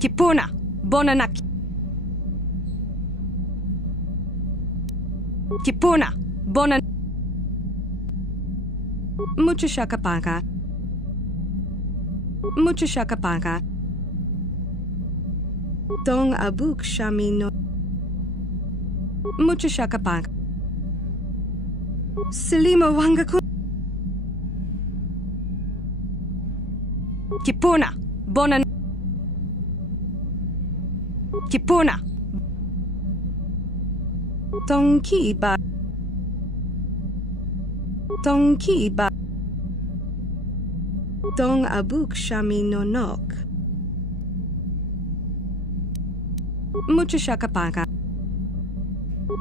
Kipuna, Bonanaki. Kipuna, Bonan Muchashakapaka. Muchashakapaka. Dong Abuk Shami no Muchashakapaka. Selima Wangakun. Kipuna, Bonan Kipuna. Tongki ba Tongki ba Dong Abuk Shami Nonok. Muchashakapaka.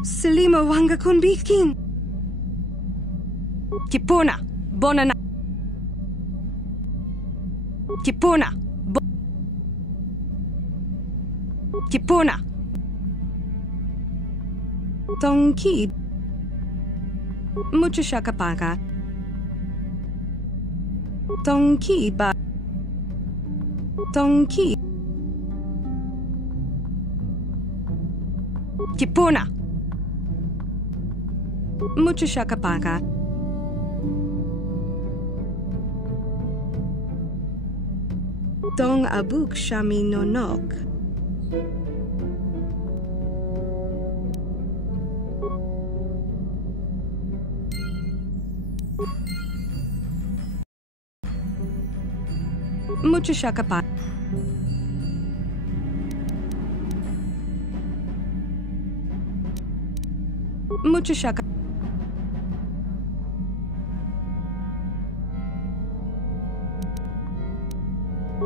Selima Wanga Kunbikin. Kipuna, Bonana Kipuna, Kipuna. Tongki Muchashakapaka. Tongki ba Tongki Kipuna Muchashakapaka. Dong Abuk Shami Nonok. Muchashakapaka. Muchashaka.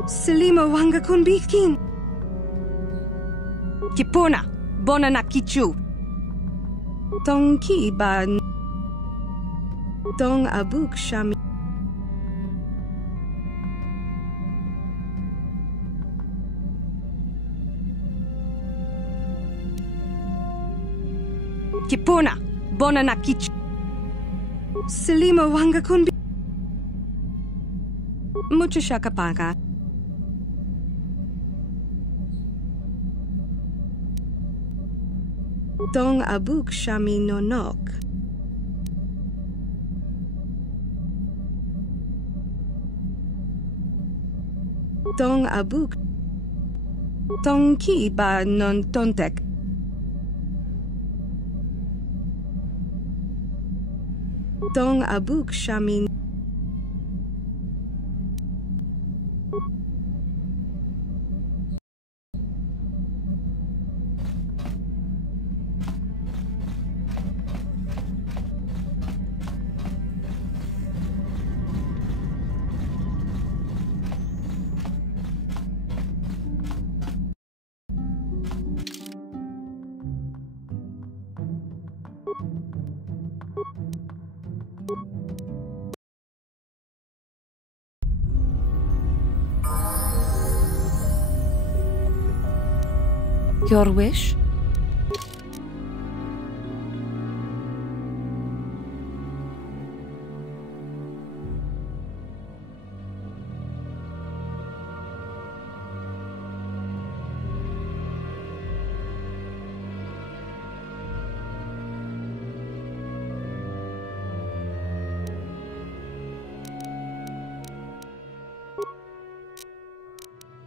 Selima Wanga Kunbikin. Kipuna, Bonanakichu. Tongki ba Dong Abuk Shami. Kipuna, Bonanakichu. Selima Wanga Kunbi. Muchashakapaka. Dong Abuk Shami Nonok. Dong Abuk Tongki ba non tontek. Dong Abuk Shami. Your wish?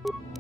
you